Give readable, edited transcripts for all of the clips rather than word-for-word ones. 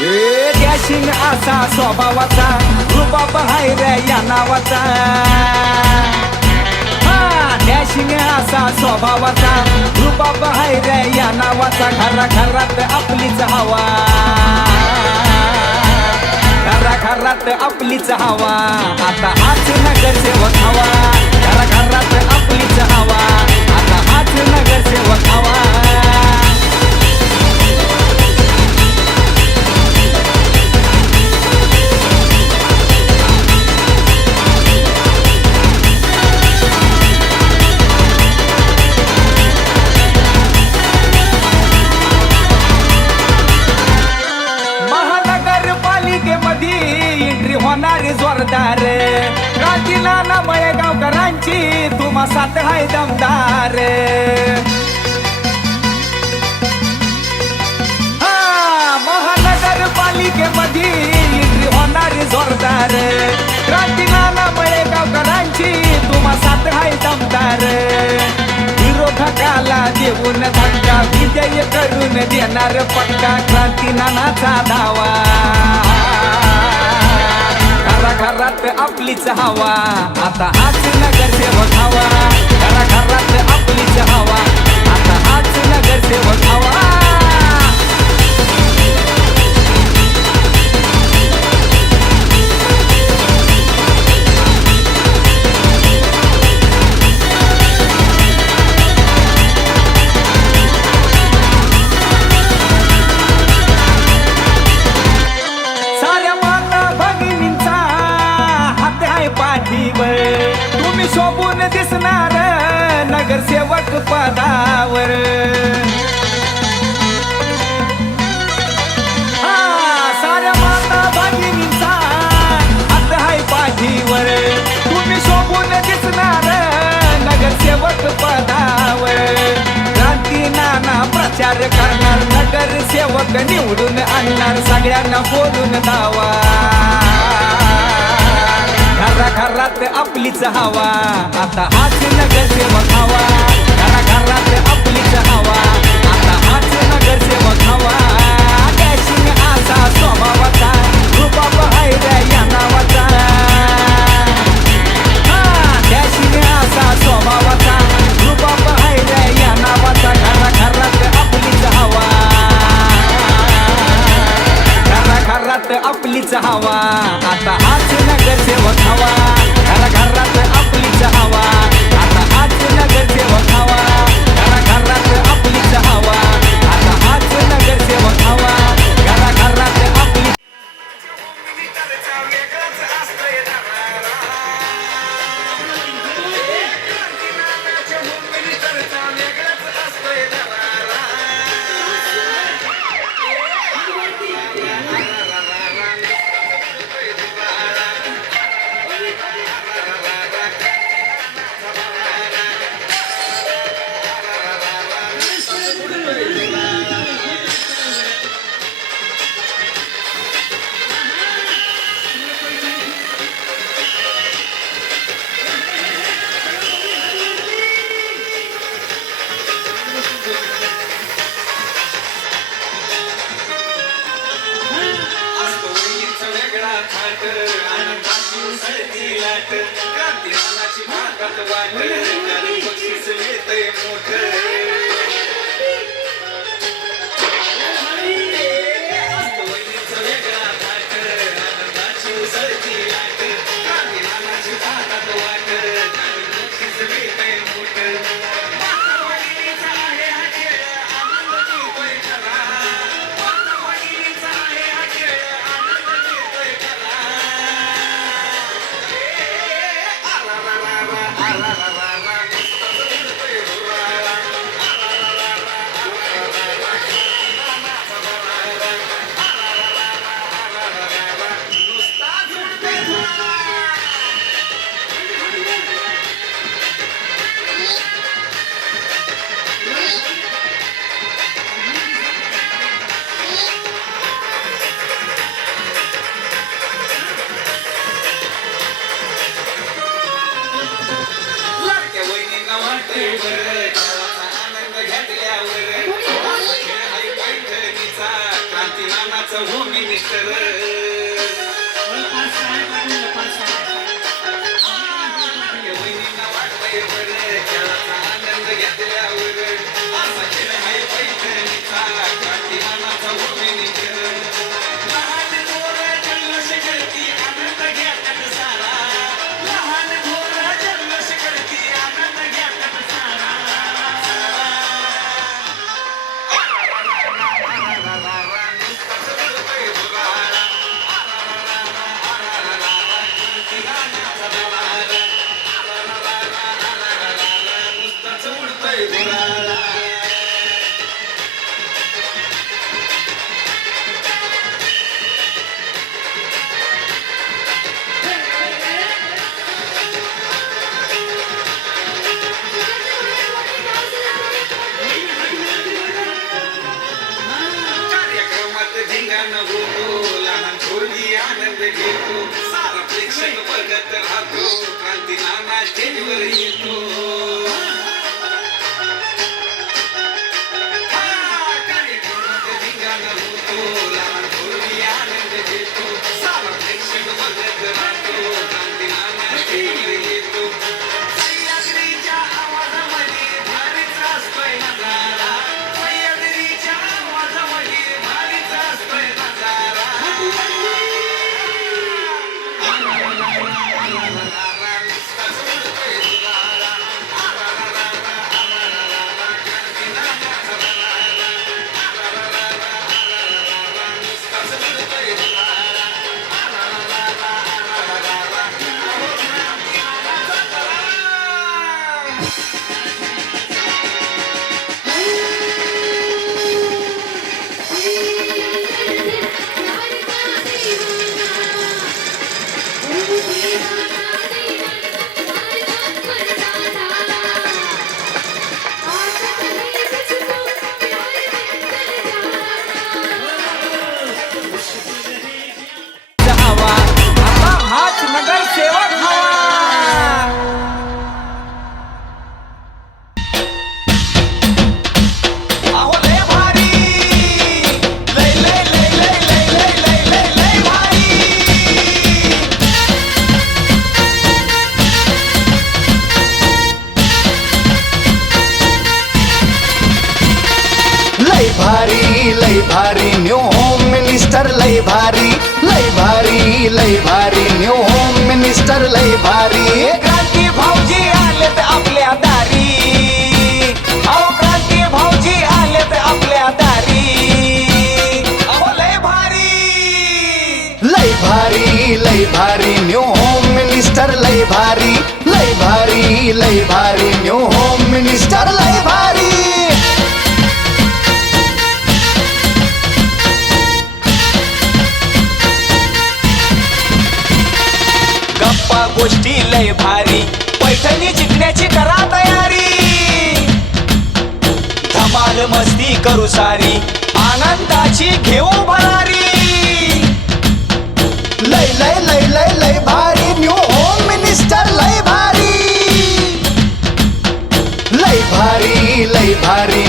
Dashing असा स्वभावाचा रुबाब हाय रे या नावाचा डॅशिंग असा स्वभावाचा रुबाब हाय रे या नावाचा घराघरात आपलीच हवा घराघरात आपलीच हवा आता हाच नगरसेवक हवा घराघरात आपलीच हवा आता हाच नगरसेवक हवा होणारी जोरदार राजीला ना मळेगावकरांची तुम्हा साथ हाय दमदार महानगरपालिकेमध्ये एंट्री होणारी जोरदार राजीला ना मळेगावकरांची तुम्हा साथ हाय दमदार विरोधकाला देऊन धक्का विजय करून देणार पक्का क्रांती नानाचा धावा घराघरात आपलीच हवा आता हाच नगरसेवक हवा घराघरात आपलीच हवा आता हाच नगरसेवक हवा तुम्ही शोभून दिसणार नगरसेवक पदावर साऱ्या माता भगिनींचा हात हाय पाठीवर तुम्ही शोभून दिसणार नगरसेवक पदावर क्रांती नाना प्रचार करणार नगरसेवक निवडून आणणार सगळ्यांना बोलून दावा घराघरात आपलीच हवा आता हाच नगरसेवक हवा घराघरात आपलीच हवा आता हाच नगरसेवक हवा डॅशिंग असा स्वभावाचा रुबाब हाय रे या नावाचा डॅशिंग असा स्वभावाचा रुबाब हाय रे या नावाचा घराघरात आपलीच हवा घराघरात आपलीच हवा आता हाच नगरसेवक हवा घराघरात आपलीच हवा आता हाच नगरसेवक हवा घराघरात आपलीच हवा आता हाच नगरसेवक हवा घराघरात आपली नानाचा होम मिनिस्टर वहिनींना वाटलंय बरं खेळाचा आनंद घेतल्यावर असा खेळ आहे पैठणीचा क्रांती नानाचा होम मिनिस्टर लहान थोर जल्लोष करती आनंद घेतात सारा लहान थोर जल्लोष करती आनंद घेतात सारा कार्यक्रमात धिंगाणा होतो लहान थोरली आनंद घेतो सारा प्रेक्षक बघत राहतो क्रांती नाना स्टेजवर येतो कार्यक्रमात धिंगाणा होतो लहान थोरली आनंद घेतो सारा प्रेक्षक बघत राहतो क्रांती नाना स्टेजवर येतो सह्याद्रीच्या आवाजामध्ये भारीच असतोय नजारा सह्याद्रीच्या आवाजामध्ये भारीच असतोय नजारा हवा आता हाच नगरसेवक हवा अहो लय भारी लय लय लय लय लय लय लय लय लय भारी लय भारी न्यू होम मिनिस्टर लय भारी न्यू होम मिनिस्टर लय भारी क्रांती भाऊजी आलेत आपल्या दारी अहो क्रांती भाऊजी आलेत आपल्या दारी अहो लय भारी न्यू होम मिनिस्टर लय भारी न्यू होम मिनिस्टर लय भारी गप्पा गोष्टी लय भारी पैठणी जिंकण्याची करा तयारी धमाल मस्ती करू सारी आनंदाची घेऊ भरारी लय भारी न्यू होम मिनिस्टर लय भारी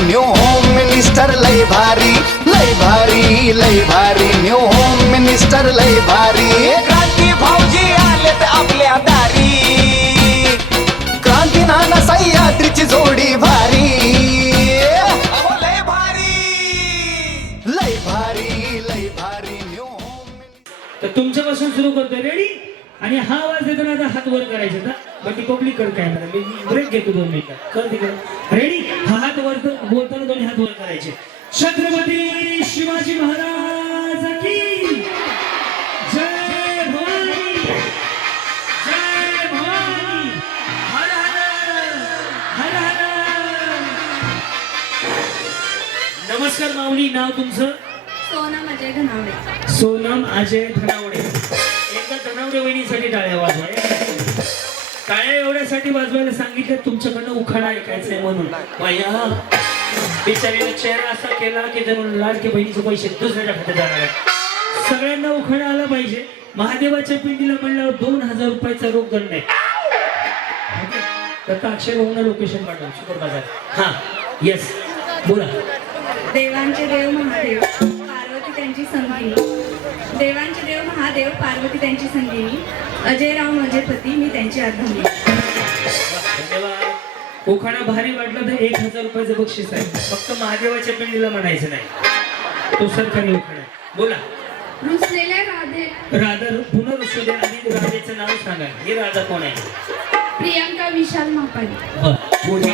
न्यू होम मिनिस्टर लय भारी न्यू होम मिनिस्टर लय भारी क्रांती भाऊजी आलेत आपल्या दारी क्रांती नाना सह्याद्रीची जोडी भारी अहो लय भारी न्यू होम तर तुमच्यापासून सुरू करतोय रेडी आणि हा आवाज देताना आता हात वर करायचे ना बाकी पब्लिक कर काय म्हणा मी ब्रेक घेतो 2 मिनिटं कर तिकडे रेडी हा हात वर बोलताना दोन्ही हात वर करायचे छत्रपती शिवाजी महाराज की जय भवानी हर हर हर हर नमस्कार माऊली नाव तुमचं सोनम अजय धनावडे. सोनम अजय धनावडे एकदा धनावडे वहिनीसाठी टाळ्या वाजवा टाळ्या एवढ्यासाठी वाजवायला सांगितलं तुमच्याकडनं उखाणा ऐकायचंय म्हणून भैया बिचारीने चेहरा असा केला की जणू लाडके बहिणीचे पैसे दुसऱ्याच्या खात्यात जाणार आहे सगळ्यांना उखाणा आला पाहिजे महादेवाच्या पिंडीला म्हणल्यावर 2000 रुपयाचा रोख दंड आहे तर अक्षय भाऊंना लोकेशन पाठवा शुक्र बाजार हा येस बोला देवांचे देव महादेव पार्वती त्यांची संगी देवांचे देव महादेव पार्वती त्यांची संगिनी अजयराव माझे पती मी त्यांची अर्धांगिनी. धन्यवाद. उखाणा भारी वाटलं तर 1000 रुपयाचं बक्षीस आहे. फक्त महादेवाच्या पिंडीला म्हणायचं नाही, तो सरकारी उखाणा. बोला. रुसलेल्या राधे राधा पुन्हा रुसू द्या आणि राधेचं नाव सांगा. ही राधा कोण आहे? प्रियांका विशाल महापाली. पुढे.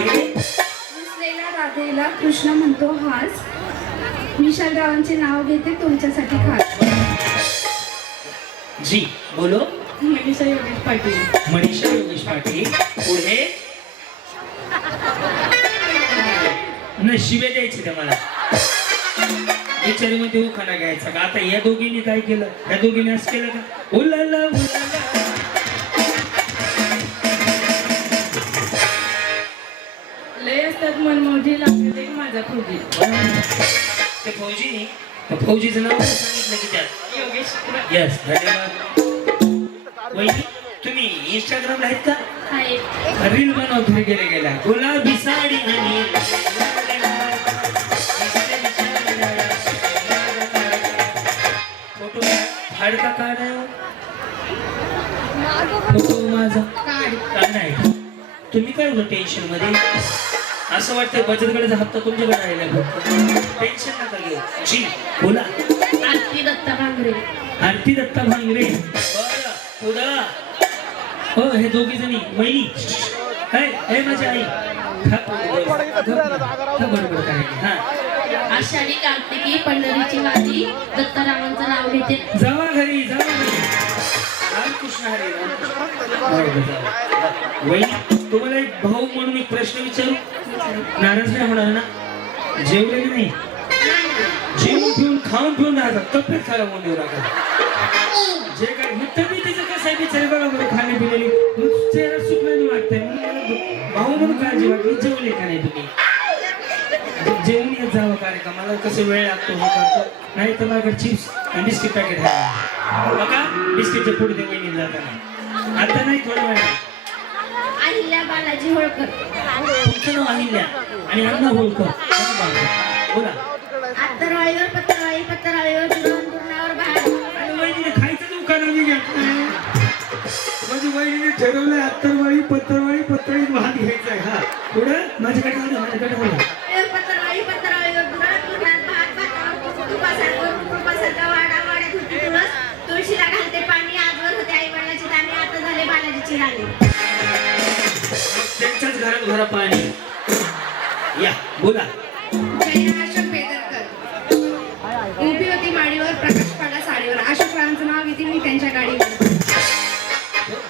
रुसलेल्या राधेला कृष्ण म्हणतो हास, विशालरावांचे नाव घेते तुमच्यासाठी खास. जी बोलो. मनीषा योगेश पाटील. मनीषा योगेश पाटील. पुढे. नाही शिवे द्यायचे त्या मला. विचारीमध्ये उखाणा घ्यायचा का? आता या दोघींनी काय केलं? या दोघींनी असं केलं का? उलाला उलाला. लय असतात मनमोजी लागले माझा फौजी. ते फौजीने फौजीचं नाव काय सांगितलं की त्यात? योगेश. यस धन्यवाद. वहिनी तुम्ही इंस्टाग्रामला आहेत का? आहे. रील बनवत गेल्या गेल्या गुलाबी साडी आणि फोटो फाडका काढा. फोटो माझा का नाही? तुम्ही काय होतं टेन्शन मध्ये? असं वाटतंय बचत गटाचा हप्ता तुमच्याकडे राहिला. टेन्शन नका घेऊ. जी बोला. आरती दत्ता भांगरे. आरती दत्ता भांगरे. बरं पुढं. हो हे दोघी जणी वहिनी काय हे माझी आई बरोबर काय. हा आषाढी कार्तिकी पंढरीची वादी दत्तारामांचं नाव घेते. जावा घरी जावा घरी. रामकृष्ण हरी रामकृष्ण. वहिनी तुम्हाला एक भाऊ म्हणून एक प्रश्न विचारू? नाराज नाही होणार ना? जेवले की नाही? जेवून पिऊन खाऊन पिऊन राहतात, तब्येत खराब होऊन देऊ नका. जे काय तब्येतीचं कसं आहे बिचारे बघा बरं. खाणे पिलेली चेहरा सुकलेली वाटतंय म्हणून मला भाऊ म्हणून काळजी वाटली. जेवले का नाही तुम्ही? जेवून येत जावं कार्यक्रमाला. कसं वेळ लागतो हे करतो. नाही तर माझ्याकडे चिप्स आणि बिस्किट पॅकेट आहे बघा. बिस्किटचे पुढे ते वहिनी जाताना. आता नाही थोडं वेळ. अहिल्या बालाजी होळकर. तुमचं नाव अहिल्या आणि अण्णा होळकर. बोला. आत्तरवाळीवर पत्तरवाळी पत्तरवाळीवर दुर्णावर बाहेर. आणि वहिनीने खायचं दुकान आम्ही घेतलंय. माझी वहिनीने ठरवलंय अत्तरवाळी पत्तरवाळी पत्तळीत भात घ्यायचा आहे. हा पुढं माझ्याकडे आलं माझ्याकडे आलं. पत्तरवाळी पत्तरवाळीवर दुर्णात भात भातावर तुपासारखा वाडा वाड्यात होती तुळस. तुळशीला घालते पाणी. आजवर होते आई वडिलाची दाणे आता झाले बालाजीची राणी. त्यांच्याच घरात भरा पाणी. या बोला. जैन अशोक बेदरकर. उभी होती माडीवर प्रकाश पडला साडीवर. अशोक रावांचं नाव घेते मी त्यांच्या गाडीवर.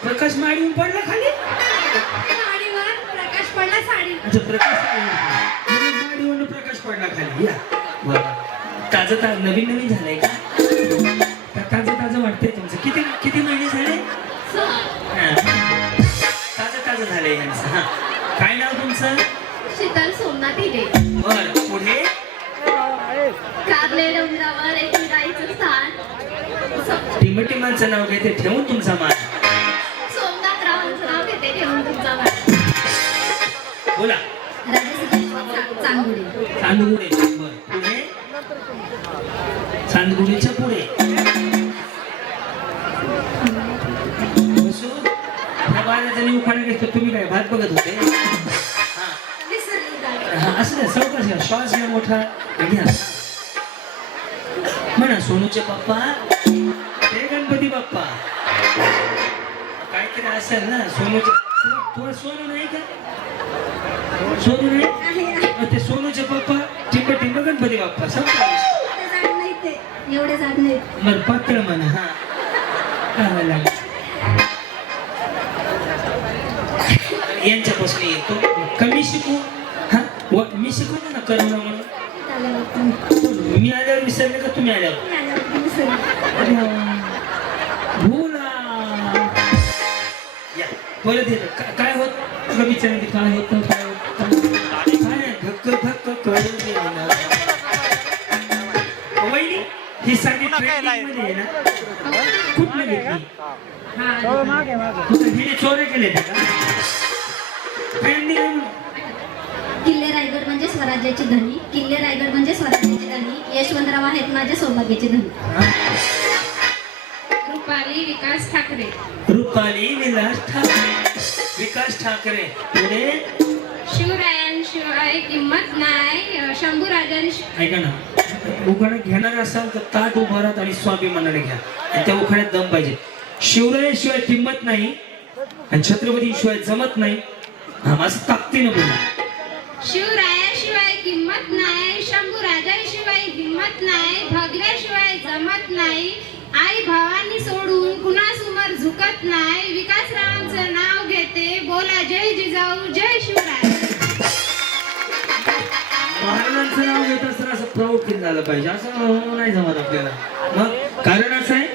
प्रकाश माडीहून पडला खाली. साडीवर प्रकाश पडला साडी. अच्छा प्रकाश माडीवरून प्रकाश पडला खाली. या बरं. ताजं ताजं नवीन नवीन झालंय का? ताजं ताजं वाटतंय तुमचं. किती किती महिने झाले? ताजं ताजं झालंय यांचं. हा काय नाव तुमचं? शीतल सोमनाथ हिरे. बर पुढे. कारले डोंगरावर एक गाईचं स्थान. टिमटिमांचं नाव घेते ठेवून तुमचा मान. सोमनाथ रावांचं नाव घेते ठेवून तुमचा मान. बोला. चांगुडे. चांदगुडे. बर पुढे. चांदगुडीच्या पुढे. बसू. ह्या बाळाचा उखाणा घेतो. तुम्ही काय भात बघत होते? हा असं नाही सावकाश घ्या. श्वास घ्या मोठा घ्या. म्हणा सोनूचे पप्पा ते गणपती बाप्पा. काहीतरी असेल ना सोनूचे. तुला सोनू नाही का? सोनू नाही? मग ते सोनूचे पप्पा टिंब टिंब गणपती बाप्पा संपला. एवढे जात नाही. बरं पातळ म्हणा. हा काय लागेल यांच्यापासून येतो. कमी शिकू. हा मी शिकवतो ना करुणा म्हणून. मी आल्यावर विसरले का तुम्ही आल्यावर? बोला. या परत येत काय होत विचारायचं काय होतं काय होतं काय धक्क धक्क कळून वहिनी ही साडी ट्रेनिंग मध्ये आहे ना? कुठलं घेतली? हिने चोऱ्या केले का? ट्रेनिंग. किल्ले रायगड म्हणजे स्वराज्याची धनी. किल्ले रायगड म्हणजे स्वराज्याची धनी. यशवंतराव आहेत माझ्या सौभाग्याची धनी. रुपाली विकास ठाकरे. रुपाली विलास ठाकरे, विकास ठाकरे. पुढे शिवरायांशिवाय किंमत नाही शंभू राजांनी. ऐका ना, उखाणा घेणार असाल तर ताट उभारात आणि स्वाभिमानाने घ्या आणि त्या उखाण्यात दम पाहिजे. शिवरायाशिवाय किंमत नाही आणि छत्रपतीशिवाय जमत नाही. हा असं ताकदीनं बोला. शिवरायाशिवाय किंमत नाही शंभू राजांशिवाय हिंमत नाही भगव्याशिवाय जमत नाही आई भावांनी सोडून कुणासमोर झुकत नाही विकासरावांचं नाव घेते बोला जय जिजाऊ जय शिवराय. महाराजांचं नाव घेत असताना असं प्राऊड फील झालं पाहिजे. असं नाही जमत आपल्याला. मग कारण असं आहे,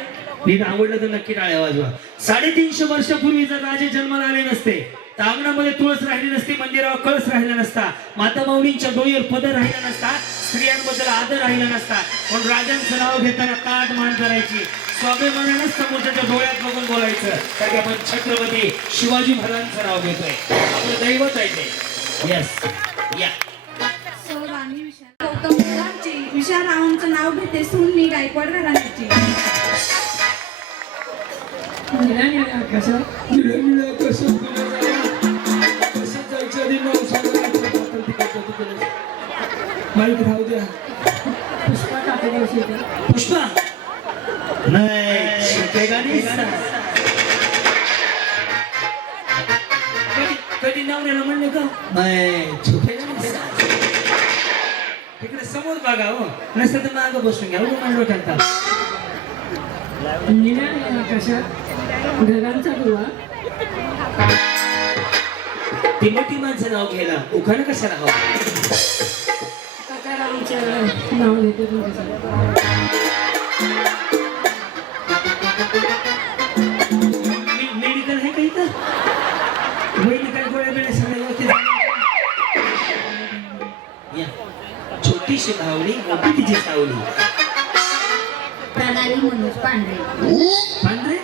नीट आवडलं तर नक्की टाळ्या वाजवा. 350 वर्षापूर्वी जर राजे जन्माला आले नसते तर अंगणामध्ये तुळस राहिली नसती, मंदिरावर कळस राहिला नसता, माता माऊलींच्या डोईवर पदर राहिला नसता, स्त्रियांबद्दल आदर राहिला नसता. पण राजांचं नाव घेताना काट मान करायची, स्वाभिमानानंच समोरच्या डोळ्यात बघून बोलायचं. कारण आपण छत्रपती शिवाजी महाराजांचं नाव घेतोय. आपलं दैवत आहे ते. यस या गौतम बुद्धांची विशारावांचं नाव घेते सुन्नी गायकवाड घराण्याची. पुष्पा नाही शिकेगा नाही. कधी नवऱ्याला म्हणले का नाही झुकेगा नाही. तिकडे समोर बघा हो, नसेल तर मागं बसून घ्या. म्हणलो त्यांचा घरांचा दुवा ती मोठी माणसं नाव घ्यायला उखाणं कशाला हवं. काकारामचं नाव घेते मेडिकल आहे का इथं. वहिनी काय गोळ्या बिळ्या सगळ्या व्यवस्थित या. छोटीशी धावली मोठी तिची सावली. प्रणाली मनोज पांढरे. पांढरे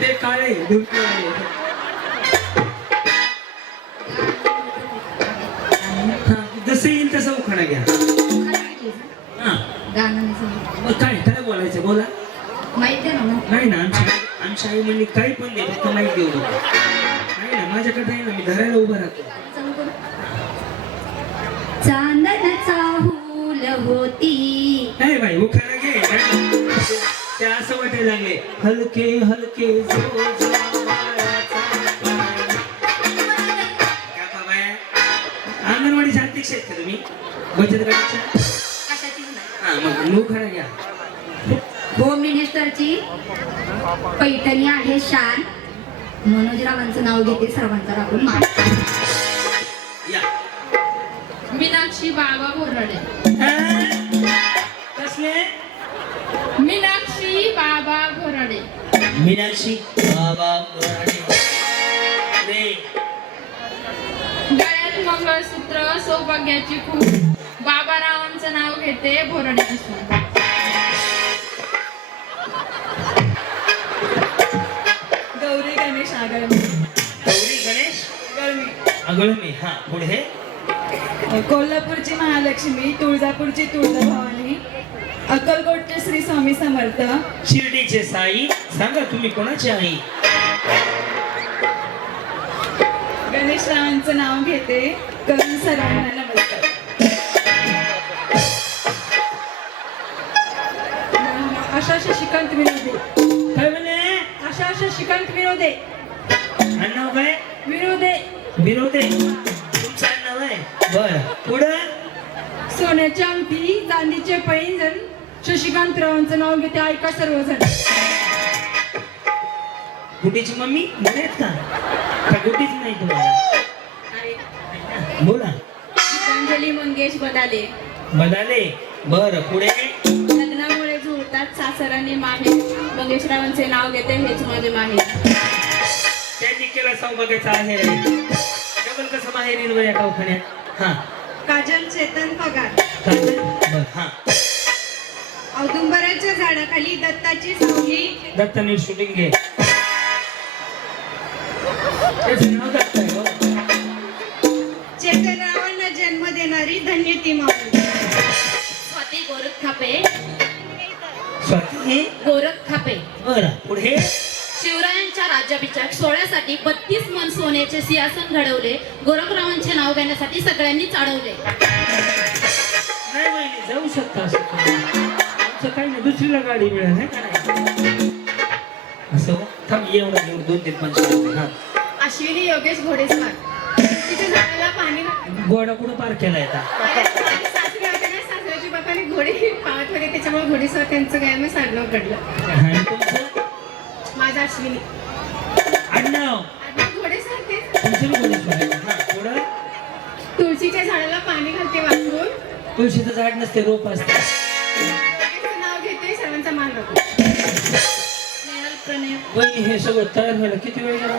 ते काळे दुर्काळे. जसं येईल तसं उखाणा घ्या. हा मग काय बोलायचं बोला. माहिती आहे ना नाही ना, आमच्या आई म्हणली काही पण दे फक्त माहीत देऊ नको. नाही ना, माझ्याकडे आहे ना, मी धरायला उभा राहतो. चांदण्याचा फूल होती. नाही बाई उखाणा घे. ते असं वाटायला लागले हलके हलके जो अंगणवाडी अध्यक्ष आहेत का तुम्ही बचत गटाच्या. हा मग उखाणा घ्या. होम मिनिस्टरची पैठणी आहे शान मनोजरावांचं नाव घेते सर्वांचा राखून मान. या मीनाक्षी बाबा बोराडे. कसले मीनाक्षी बाबा बोराडे. मीनाक्षी बाबा बोराडे. गळ्यात मंगळसूत्र सौभाग्याची खूप बाबारावांचं नाव घेते बोराडे पासून. गौरी गणेश आगळमी. गौरी गणेश अगळमी. हा पुढे कोल्हापूरची महालक्ष्मी तुळजापूरची तुळजाभवानी अक्कलकोटचे श्री स्वामी समर्थ शिर्डीचे साई. सांगा तुम्ही कोणाची आई. गणेशरावांचं नाव घेते करून सर्वांना नमस्कार. आशा शशिकांत विनोदे. काय म्हणे आशा शशिकांत विनोदे. नाव काय विनोदे. विनोदे तुमचं नाव आहे. बर पुढं सोन्याची अंगठी चांदीचे पैंजण शशिकांत रावांचं नाव घेते ऐका सर्वजण. गुड्डीची मम्मी म्हणत का गुड्डीच नाही तुम्हाला. बोला. गीतांजली मंगेश बदाले. बदाले. बर पुढे लग्नामुळे जुळतात सासर आणि माहेर मंगेशरावांचे नाव घेते हेच माझे माहेर. त्यांनी केला सौभाग्याचा आहे डबल कसं माहेर येईल बरं एका उखाण्यात. हा काजल चेतन पगार. चालेल. बर हा औदुंबराच्या झाडाखाली दत्ताची सावली. दत्त नीट शूटिंग घे. त्याचं नाव दत्त आहे हो. चेतनरावांना जन्म देणारी धन्य ती माऊली. स्वाती गोरख खापे. स्वाती गोरख खापे. बरं पुढे शिवरायांच्या राज्याभिषेक सोहळ्यासाठी 32 मन सोन्याचे सिंहासन घडवले. गोरखरावांचे नाव घेण्यासाठी सगळ्यांनी चढवले. नाही वहिनी जाऊ शकता असं आमचं काही नाही दुसरीला गाडी मिळेल नाही का नाही असं थांब एवढा एवढं 2-3 पंच हा अश्विनी योगेश घोडेस्वार. तिथे झाडाला पाणी गोडा कुठं पार केला येतात सासरे होते ना, सासऱ्याची बापाने घोडे पाहत होते त्याच्यामुळे घोडेस्वार त्यांचं गायम साडनाव पडलं. आणि तुमचं माझा अश्विनी आडनाव घोडेस्वार ते तुमचं गोडेश्वर आहे हा पुढं तुळशीच्या झाडाला पाणी घालते वापरून. तुळशीचं झाड नसते रोप असते योगेशचं नाव घेते सर्वांचा मान राखतो. स्नेहल प्रणय. वहिनी हे सगळं तयार व्हायला किती वेळ गेला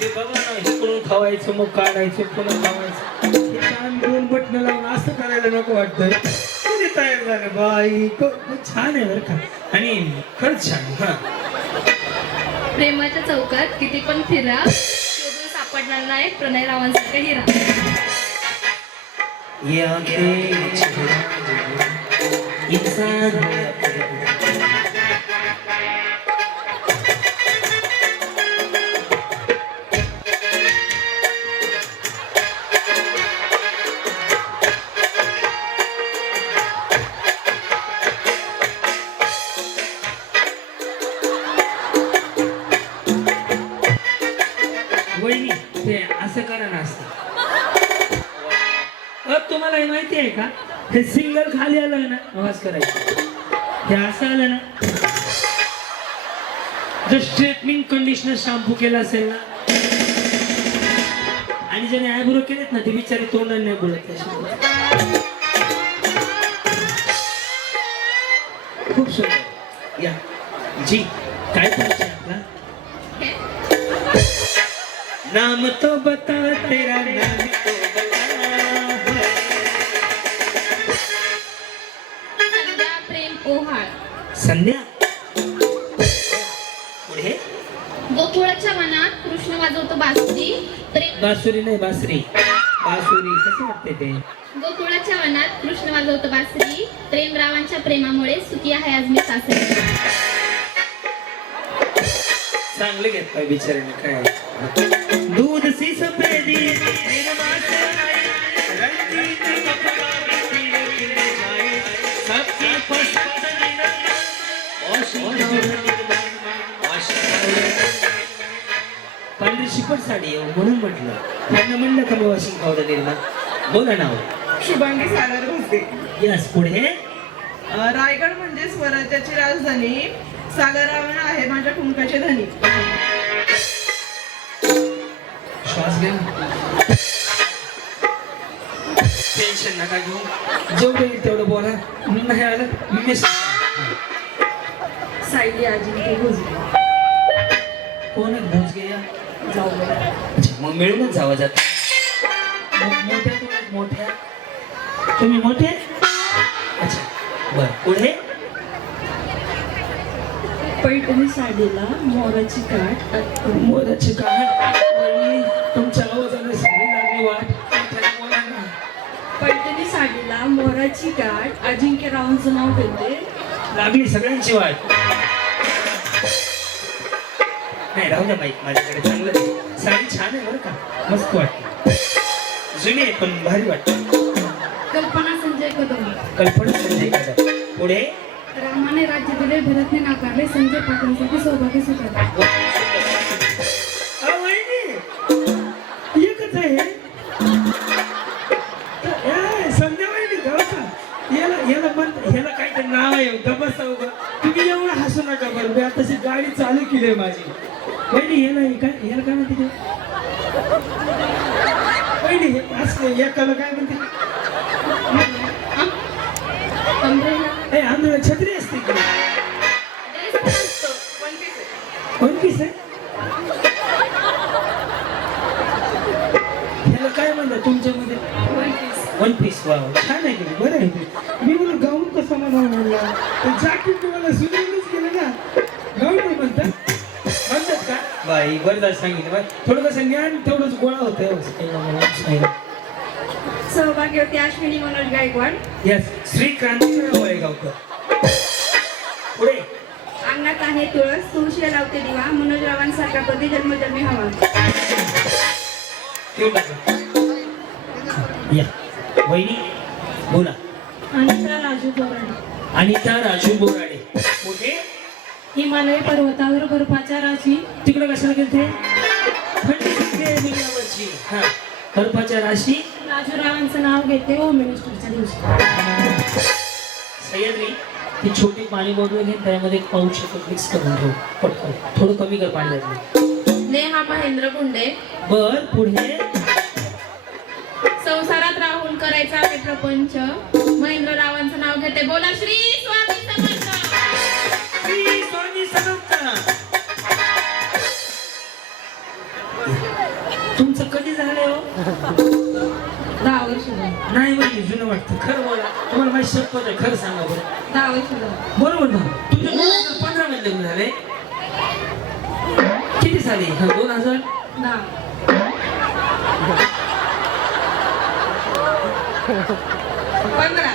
ते बघा ना इकडून खावायचं मग काढायचं पुन्हा खावायचं हे छान 2 बटणं लावून असं करायला नको वाटतंय किती तयार झालं बाई छान आहे बरं का आणि खरंच छान हा प्रेमाच्या चौकात किती पण फिरा शोधून सापडणार नाही प्रणय रावांसारखा हिरा. वहिनी ते असं करा ना असं तुम्हाला हे माहिती आहे का हे सिंगल खाली आलं ना आवाज करायचं हे असं आलं ना जर स्ट्रेटनिंग कंडिशनर शॅम्पू केला असेल ना आणि ज्याने आयब्रो केलेत ना ते बिचारे तोंडाने नाही बोलत खूप सुंदर या जी काय परिचय आपला नाम तो बता तेरा नाम तो बता संध्या प्रेम ओहाळ. संध्या पुढे गोकुळाच्या वनात कृष्ण वाजवतो बासुरी. प्रेम बासुरी नाही बासरी बासुरी कसं वाटते ते गोकुळाच्या वनात कृष्ण वाजवतो बासरी. प्रेमरावांच्या प्रेमामुळे सुखी आहे आज मी सासरी. चांगले घेतलं बिचाऱ्याने काय दूध सी सफेदी सबकी पसंद पांढरी शिपट साडी आहे म्हणून म्हटलं त्यांना म्हणलं का मी वॉशिंग पावडर निर्मा बोला नाव शुभांगी सागर भोसले. यस पुढे रायगड म्हणजे स्वराज्याची राजधानी. सागरावर आहे माझ्या कुंकाचे धनी. श्वास घ्या टेन्शन नका घेऊ जेवढं येईल तेवढं बोला नाही आलं मी सायली अजिंक्य भोजगे. कोण आहे भोजगे या जाऊ अच्छा मग मिळूनच जावं जात मोठ्या कोण आहेत मोठ्या तुम्ही मोठे अच्छा बर पुढे पैठणी साडीला मोराची काठ. मोराची काठ तुमच्या आवाजाने साडी लागली वाट बोला ना पैठणी साडीला मोराची काठ. अजिंक्यरावांचं नाव घेते. लागली सगळ्यांची वाट नाही राहू द्या बाईक माझ्याकडे चांगलं आहे. साडी छान आहे बरं का मस्त वाटते जुनी आहे पण भारी वाटते. कल्पना संजय कदम. कल्पना संजय कदम पुढे रामाने राज्य दिले भरतने नाकारले संजय पाटलांसाठी सौभाग्य सुखाले. एकच आहे संजय वहिनी याला काहीतरी नाव आहे गबस तुम्ही एवढं हसू नका बरं मी तशी गाडी चालू केली आहे माझी वहिनी याला काय म्हणते वहिनी हे असं एकाला काय म्हणते आंधळ छत्री असते की वन पीस आहे ह्याला काय म्हणतात तुमच्यामध्ये वन पीस वा छान आहे की बरं आहे ते मी म्हणून गाऊन कसं म्हणा जॅकेट तुम्हाला सुधारूनच केलं ना गाऊन नाही म्हणतात का बाई बरं झालं सांगितलं बाई थोडं कसं ज्ञान तेवढंच गोळा होतं सहभागी होते अश्विनी मनोज गायकवाड. यस श्री क्रांतीराव वळेगावकर आहे तुळस, तुळशीला लावते दिवा, मनोजरावांसारखा कधी जन्मजन्मी हवा. ठेवून टाका. या वहिनी बोला. अनिता राजू बोराडे. अनिता राजू बोराडे. कुठे? हिमालय पर्वतावर बर्फाच्या राशी. तिकडे कशाला गेलते? थंडी सुटते दुनियावरची. हा, बर्फाच्या राशी. राजूरावांचं नाव घेते होम मिनिस्टरच्या दिवशी. सह्याद्री ती छोटी पाणी बॉटल घेऊन त्यामध्ये एक पाऊच मिक्स करून ठेव. पटकन थोडं कमी कर पाणी त्यातलं. नेहा महेंद्र गुंडे. बर पुढे. संसारात राहून करायचा आहे प्रपंच. महेंद्ररावांचं नाव घेते. बोला श्री स्वामी समर्थ. श्री स्वामी समर्थ. तुमचं कधी झालंय हो? 10 वर्ष झाली. नाही म्हणजे जुनं वाटतं. खरं बोला. तुम्हाला माझी शपथ आहे. खरं सांगा बरं. 10 वर्ष झाली. बरोबर ना. तुमच्या 2015 मध्ये लग्न झाले. किती साली? 2010. 15.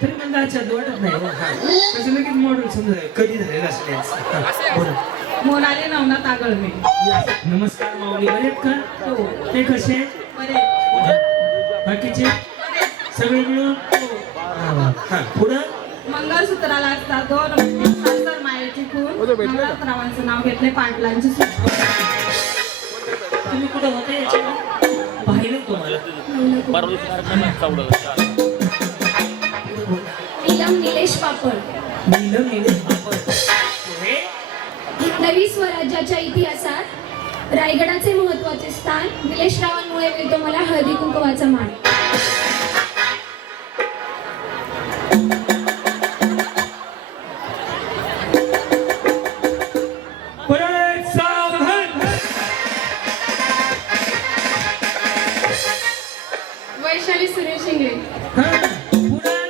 तरी मला अच्छा वाटत नाही हो. हा. कसं लगेच मॉडेल समजा कधी झालेलं असं नाही असं. हा, बोला. मोनाली नवनाथ आगळमे. नमस्कार माऊली. बरे आहेत का? हो. ते कसे? बरे. बाकीचे सगळे मिळून? हा, पुढं. मंगळसूत्राला असतात 2 मायेची खून. नवनाथरावांचं नाव घेतले. पाटलांची सूट. तुम्ही कुठं होते याच्यावर? पाहिलं तुम्हाला. नीलम निलेश पापड. नीलम निलेश पापड. पुढे. हिंदवी स्वराज्याच्या इतिहासात रायगडाचे महत्त्वाचे स्थान. निलेश रावांमुळे मिळतो मला हळदी कुंकवाचा मान. परत सावधान. वैशाली सुरेश इंगळे. हा, पुढं.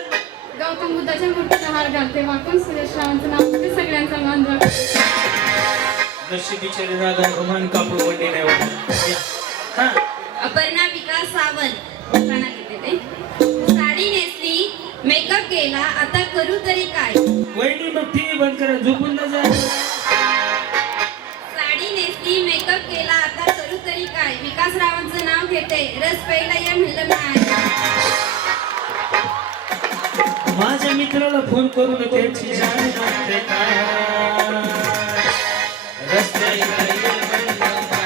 गौतम बुद्धाच्या मूर्तीचा हार घालते. वाकून सुरेश रावांचं नाव घेते. सगळ्यांचा मान राखते. नशी बिचारी रागा रोमान कापड पडले नाही वाटत. या. हा. अपर्णा विकास सावंत. गाणं घेते ते. साडी नेसली, मेकअप केला, आता करू तरी काय. वहिनी मग टीव्ही बंद करा. झोपून न जा. साडी नेसली, मेकअप केला, आता करू तरी काय. विकासरावांचं नाव घेते. रस प्यायला या म्हणलं नाही. माझ्या मित्राला फोन करून त्याची जाण नव्हते काय. रस्त्याला ये म्हणलं काय.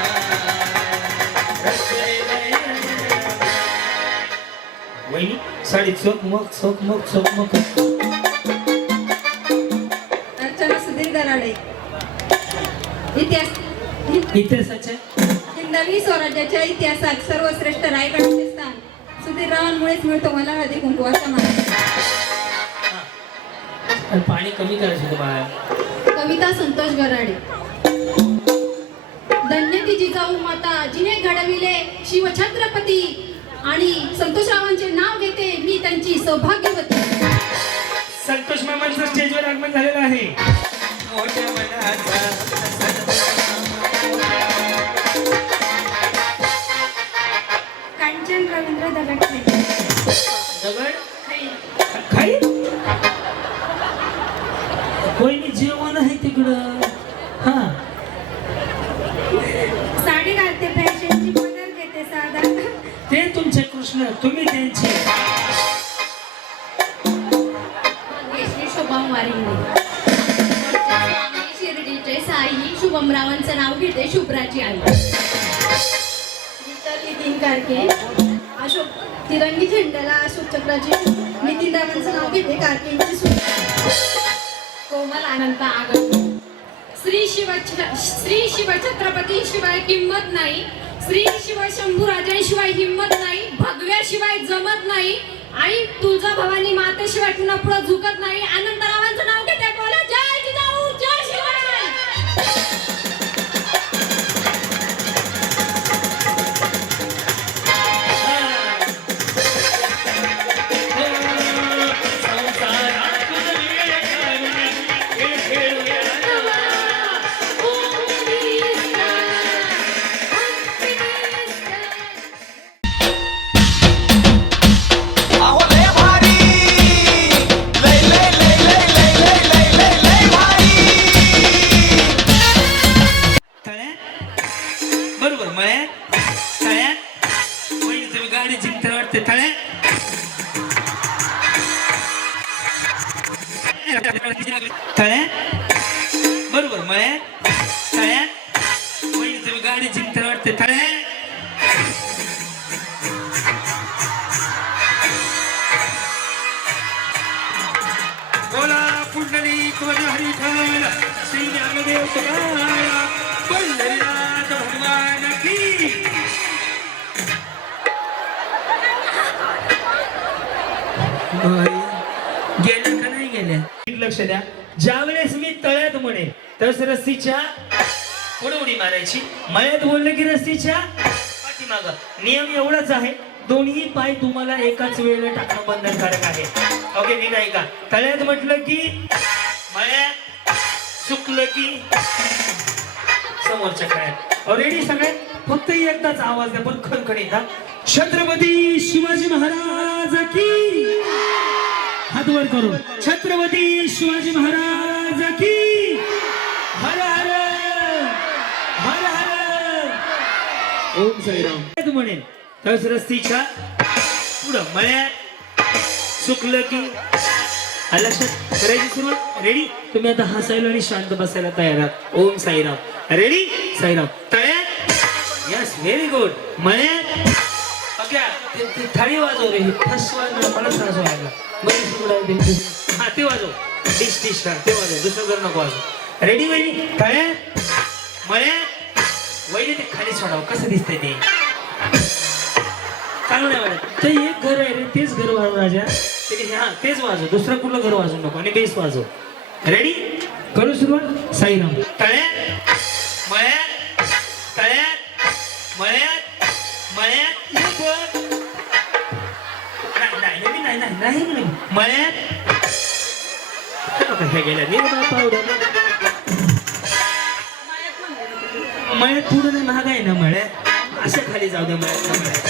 रस्त्याला ये. वहिनी साडी चकमक चकमक चकमक. अर्चना सुधीर दराडे. इतिहासाच्या हिंदवी स्वराज्याच्या इतिहासात सर्वश्रेष्ठ रायगडाचे स्थान. सुधीर रावांमुळेच मिळतो मला हळदी कुंकवाचा मान. आणि पाणी कमी करायचं बाळा. कविता संतोष गराडे. धन्य ती जिजाऊ माता जिने घडविले शिवछत्रपती. आणि संतोष रावांचे नाव घेते मी त्यांची सौभाग्यवती. संतोष मामांचं स्टेजवर आगमन झालेलं आहे. मोठ्या मनाचा कांचन रवींद्र दगडखे. दगड खाई. कोणी जेवण आहे तिकडं. हा. साडी घालते फॅशनची, पदर घेते साधा. ते तुमचे कृष्ण, तुम्ही त्यांचे. भाग्यश्री शुभम वारिंदे. शिर्डीचे साई शुभमरावांचं नाव घेते. शुभ्राची आई. गीता नितीन कारके. अशोक तिरंगी झेंड्याला अशोक चक्राची. नितीन रावांचं नाव घेते. कारकेंची सूट. कोमल अनंत आगळ. श्री शिवछत्रपती शिवाय किंमत नाही. श्री शिव शंभू राजांशिवाय हिंमत नाही. भगव्याशिवाय जमत नाही. आणि तुळजा भवानी मातेशिवाय पुन्हा पुढे झुकत नाही. अनंतरावांचं नाव घेते. बोला जय जिजाऊ जय शिवराय. अहो लय भारी लय लय लय लय लय तळ्यात बरोबर मळ्यात तळ्यात वहिनी तुम्ही गाडी जिंकता वाटते तळ्यात बोला पुंडलिक हरिठल श्री ज्ञानदेव तुकाराम पंढरीनाथ भगवान की गेल्या का नाही गेल्या लक्ष द्या ज्यावेळेस मी तळ्यात म्हणेन तर रस्तीच्या पुढे उडी मारायची मळ्यात बोललं की रस्तीच्या पाठीमाग नियम एवढाच आहे दोन्ही पाय तुम्हाला एकाच वेळेला टाकणं बंधनकारक आहे ओके नीट आहे का तळ्यात म्हटलं की मळ्यात चुकलं की समोरच्या काळात ऑलरेडी सगळे फक्त एकदाच आवाज द्या पण खणखणीत छत्रपती शिवाजी महाराज की हात वर करू छत्रपती शिवाजी महाराज की हर हर हर हर ओम साईराम म्हणेन तस रस्तीच्या पुढं मळ्यात चुकलं की लक्षात करायची सुरुवात रेडी तुम्ही आता हसायला आणि शांत बसायला तयार आहात ओम साईराम रेडी साईराम तळ्यात यस व्हेरी गुड मळ्यात ते थाळी वाजव रे फसवा मला त्रास व्हायला हा ते वाजव डिश डिश ते वाजव दुसरं कर नको वाजव रेडी वहिनी तळ्यात मळ्यात वहिनी ते खाली सोडावं कसं दिसतंय ते चांगलं नाही वाटत ते एक घर आहे रे तेच घर वाजव राजा हा तेच वाजव दुसरं कुठलं घर वाजवू नको आणि बेस वाजव रेडी करू सुरुवात साईराम तळ्यात मळ्यात तळ्यात मळ्यात मळ्यात नाही मळ्यात हे गेल्या मळ्यात पुढे नाही महाग आहे ना मळ्यात असं खाली जाऊ द्या मळ्यात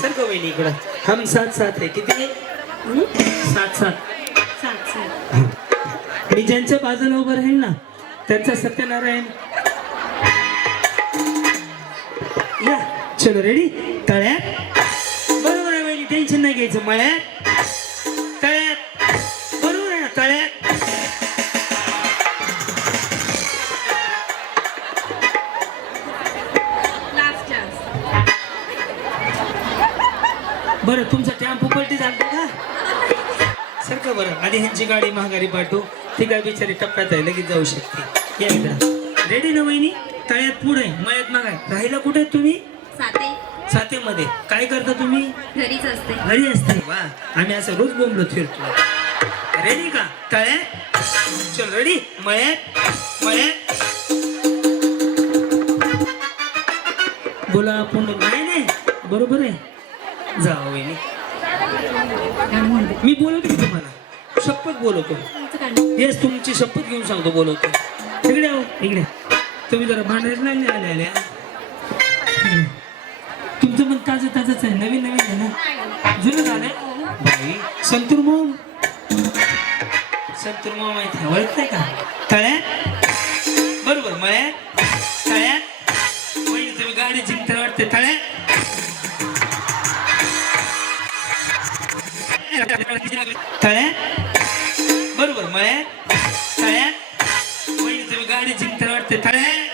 सारखं वहिनी इकडं हम सात सात आहे किती सात सात मी ज्यांच्या बाजूला उभं राहील ना त्यांचा सत्यनारायण या चलो रेडी तळ्यात बरोबर आहे वहिनी टेन्शन नाही घ्यायचं मळ्यात तळ्यात बरोबर आहे ना तळ्यात बरं तुमचा टेम्पो पलटी झालता का सारखं बरं आधी ह्यांची गाडी महागारी पाठवू ती काय बिचारी टप्प्यात आहे लगेच जाऊ शकते या एकदा रेडी ना वहिनी तळ्यात पुढे मळ्यात मागाय राहिला कुठे आहेत तुम्ही सातेमध्ये काय करता तुम्ही घरीच असते घरी असते वा आम्ही असं रोज बोंबलत फिरतो रेडी का तळ्यात चल रेडी मळ्यात मळ्यात बोला आपण नाही बरोबर आहे जा वहिनी मी बोलवतो की तुम्हाला शपथ बोलवतो येस तुमची शपथ घेऊन सांगतो बोलवतो इकडे आहो इकडे तुम्ही जरा भांडायला नाही आल्या तुमचं पण ताजं ताजंच आहे नवीन नवीन आहे ना जुनं झालंय बाई संतूर मोम माहिती आहे ओळखताय का तळ्यात बरोबर मळ्यात तळ्यात वहिनी तुम्ही गाडी जिंकता वाटते तळ्यात तळ्यात बरोबर मळ्यात तळ्यात वहिनी तुम्ही गाडी जिंकता वाटते तळ्यात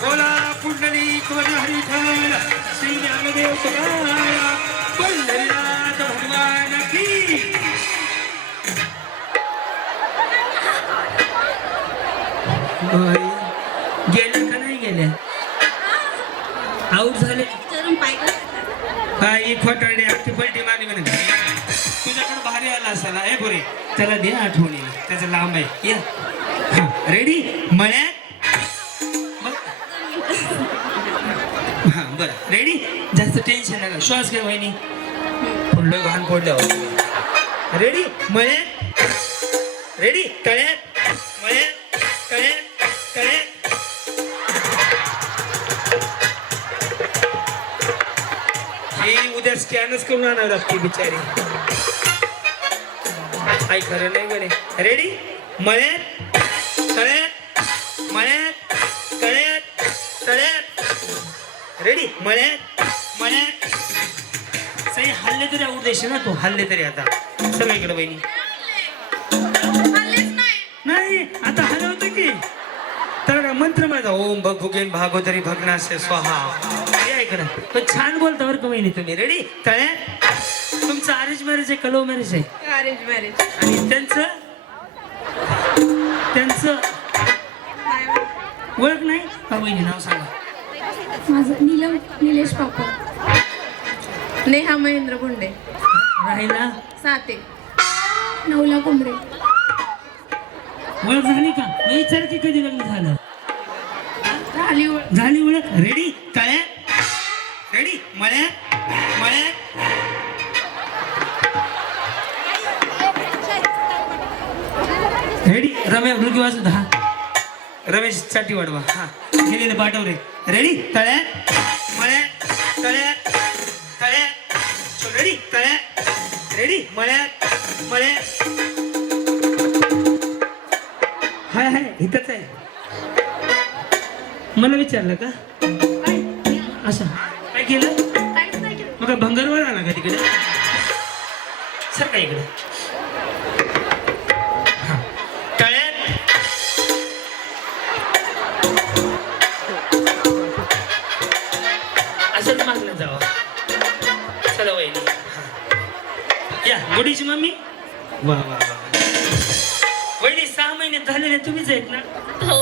बोला पुंडलिक हरिठल श्री ज्ञानदेव तुकाराम पंढरीनाथ भगवान की गेल्या का नाही गेल्या आऊट झाले काय एक फटाडे आखी पलटी मारली म्हणे तुझ्याकडे भारी आला असाला हे पुरे त्याला दे आठवणी त्याचं लांब आहे या हा रेडी मळ्यात हा बरं रेडी जास्त टेन्शन नका श्वास घ्या वहिनी पुढलं घाण पडलं रेडी मळ्यात रेडी तळ्यात मळ्यात तळ्यात तळ्यात ही उद्या स्कॅनच करून आणावं लागते बिचारी आई खरं नाही म्हणे रेडी मळ्यात तळ्यात मळ्यात तळ्यात तळ्यात रेडी मळ्यात मळ्यात हल्ले तरी आवड देशील ना तू, हल्ले तरी आता सगळीकडे बहिणी. नाही आता हलवतं की तर मंत्र माझा ओम भगुगेन भागोदरी भग्नासे स्वाहा. या इकडं पण छान बोलता बरं का बहिणी तुम्ही. रेडी? तळ्या तुमचं अरेंज मॅरेज आहे का लव्ह मॅरेज आहे? Arrange marriage. आणि त्यांचं ओळख नाही का बहिणी? नाव सांगा. माझं नीलम निलेश पापा. नेहा महेंद्र गुंडे. राहिला साते. नवला कुंबरे. ओळख झाली का? मी विचार की कधी लग्न झालं. झाली. झाली ओळख. रेडी? तळ्या रेडी? मळ्या मळ्या रेडी? रम्या मुलगी वाजू दहा. रमेश साठी वाढवा. हा गेलेले पाठव रे. रेडी? तळ्या मळ्या तळ्या तळ्या. रेडी? तळ्या रेडी? मळ्या मळ्या. हाय हाय इथंच आहे. मला विचारलं का? असं काय केलं? मग भंगारवर आला का तिकडे? सर काय इकडे? असंच मागलं जावं. चला वहिनी. या गुडीची मम्मी. वा वा वा. वहिनी 6 महिने झालेले तुम्हीच आहेत ना? हो.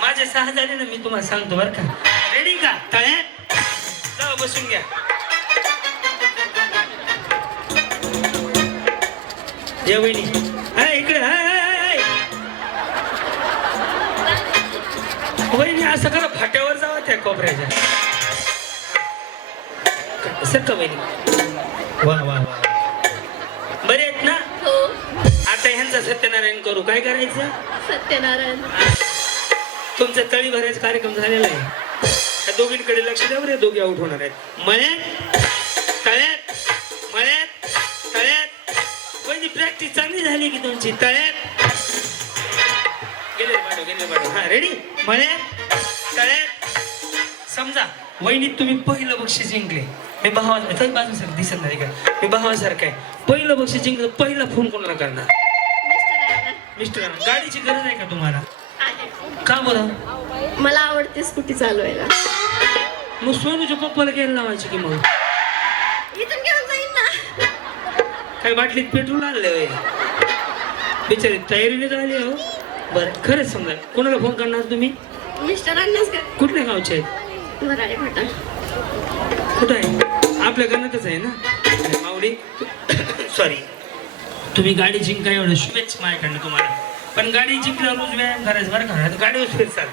माझे 6 झाले ना. मी तुम्हाला सांगतो बरं का. रेडी का? तळ्या जाऊ बसून घ्या. या वहिनी इकडे. वहिनी असं करा फाट्यावर जावा त्या कोपऱ्याच्या. सर का वहिनी? वा वा वा. बरे आहेत ना? हो. आता ह्यांचा सत्यनारायण करू. काय करायचं? सत्यनारायण. तुमचा तळी भरायचा कार्यक्रम झालेला आहे. त्या दोघींकडे लक्ष द्यावर. या दोघी आउट होणार आहेत. मळ्यात तळ्यात मळ्यात तळ्यात. वहिनी प्रॅक्टिस चांगली झाली की तुमची. तळ्यात गेले पाठव. हा रेडी? मळ्यात तळ्यात. समजा वहिनी तुम्ही पहिलं बक्षीस जिंकले. मी भावासारखं बाजूसारखं दिसत नाही का? मी भावासारखं आहे. पहिलं बक्षीस जिंकलं. पहिला फोन कोणाला करणार? मिस्टरांना. गाडीची गरज आहे का तुम्हाला? का बरं? मला आवडते स्कूटी चालवायला. मग सोनूच्या पप्पाला घ्यायला लावायची की मग. इथून घेऊन जाईन ना. काही बाटलीत पेट्रोल आणलंय बिचारी. तयारीने झाली हो. बरं खरंच समजा कोणाला फोन करणार तुम्ही? मिस्टरांनाच का? कुठल्या गावचे आहेत? वराडे फाटा. कुठं आहे? आपल्या घरातच आहे ना. मावडी सॉरी. तुम्ही गाडी जिंका एवढं शुभेच्छा माझ्याकडनं तुम्हाला. पण गाडी जिंकल्यावर रोज व्यायाम करायचं बरं का? गाडीवर फिरचाल.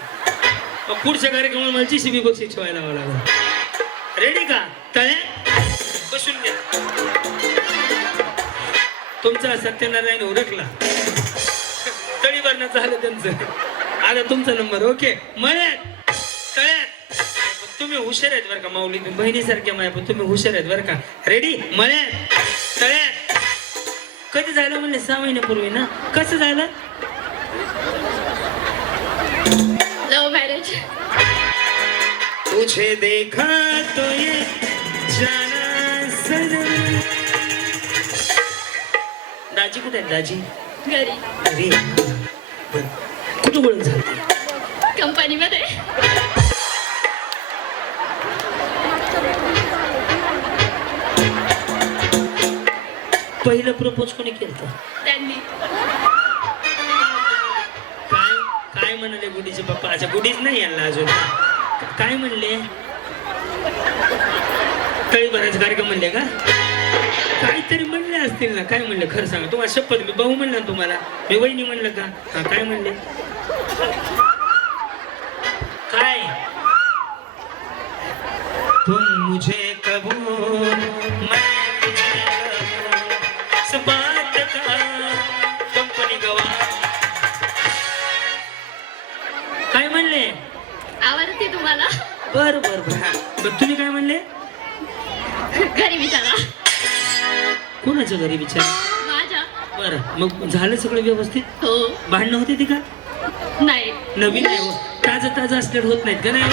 मग पुढच्या कार्यक्रमाला मला जीसीबी बक्षीस ठेवायला लावावं लागलं. रेडी का? तळ्या बसून घ्या. तुमचा सत्यनारायण उरकला. तळी भरणं झालं त्यांचं. आता तुमचा नंबर. ओके. मळ्यात तळ्यात. तुम्ही हुशार आहेत बरं का माऊली. बहिणीसारखे माय पण तुम्ही हुशार आहेत बरं का. रेडी? मळ्यात तळ्यात. कधी झालं म्हणले? 6 महिन्यापूर्वी ना. कसं झालं? Love marriage. तुझे देखा तो ये जाना सनम. दाजी कुठे आहेत? दाजी घरी. घरी. बरं. कुठं ओळख झाली? कंपनीमध्ये. पहिलं प्रपोज कोणी केलं? त्यांनी. काय काय म्हणाले गुडीचे पप्पा? अच्छा गुडीच नाही यांना अजून. काय म्हणले? तळी भरायचा कार्यक्रम म्हणले का? काहीतरी म्हणले असतील ना. काय म्हणले खरं सांगा. तुम्हाला शपथ. मी भाऊ म्हणलं तुम्हाला. मी वहिनी म्हणलं का? हा काय म्हणले? काय? तुम मुझे कबूल मैं तुझे कबूल. बात का कंपनी गवा. काय म्हणले? आवडते तुम्हाला? बर बर बर. हा बरं तुम्ही काय म्हणले? घरी विचारा. कोणाच्या घरी विचार? माझ्या. बरं मग झालं सगळं व्यवस्थित? हो. भांडणं होते ती का? नाही. नवीन आहे हो. ताजं ताजं असल्यावर होत नाहीत का? नाही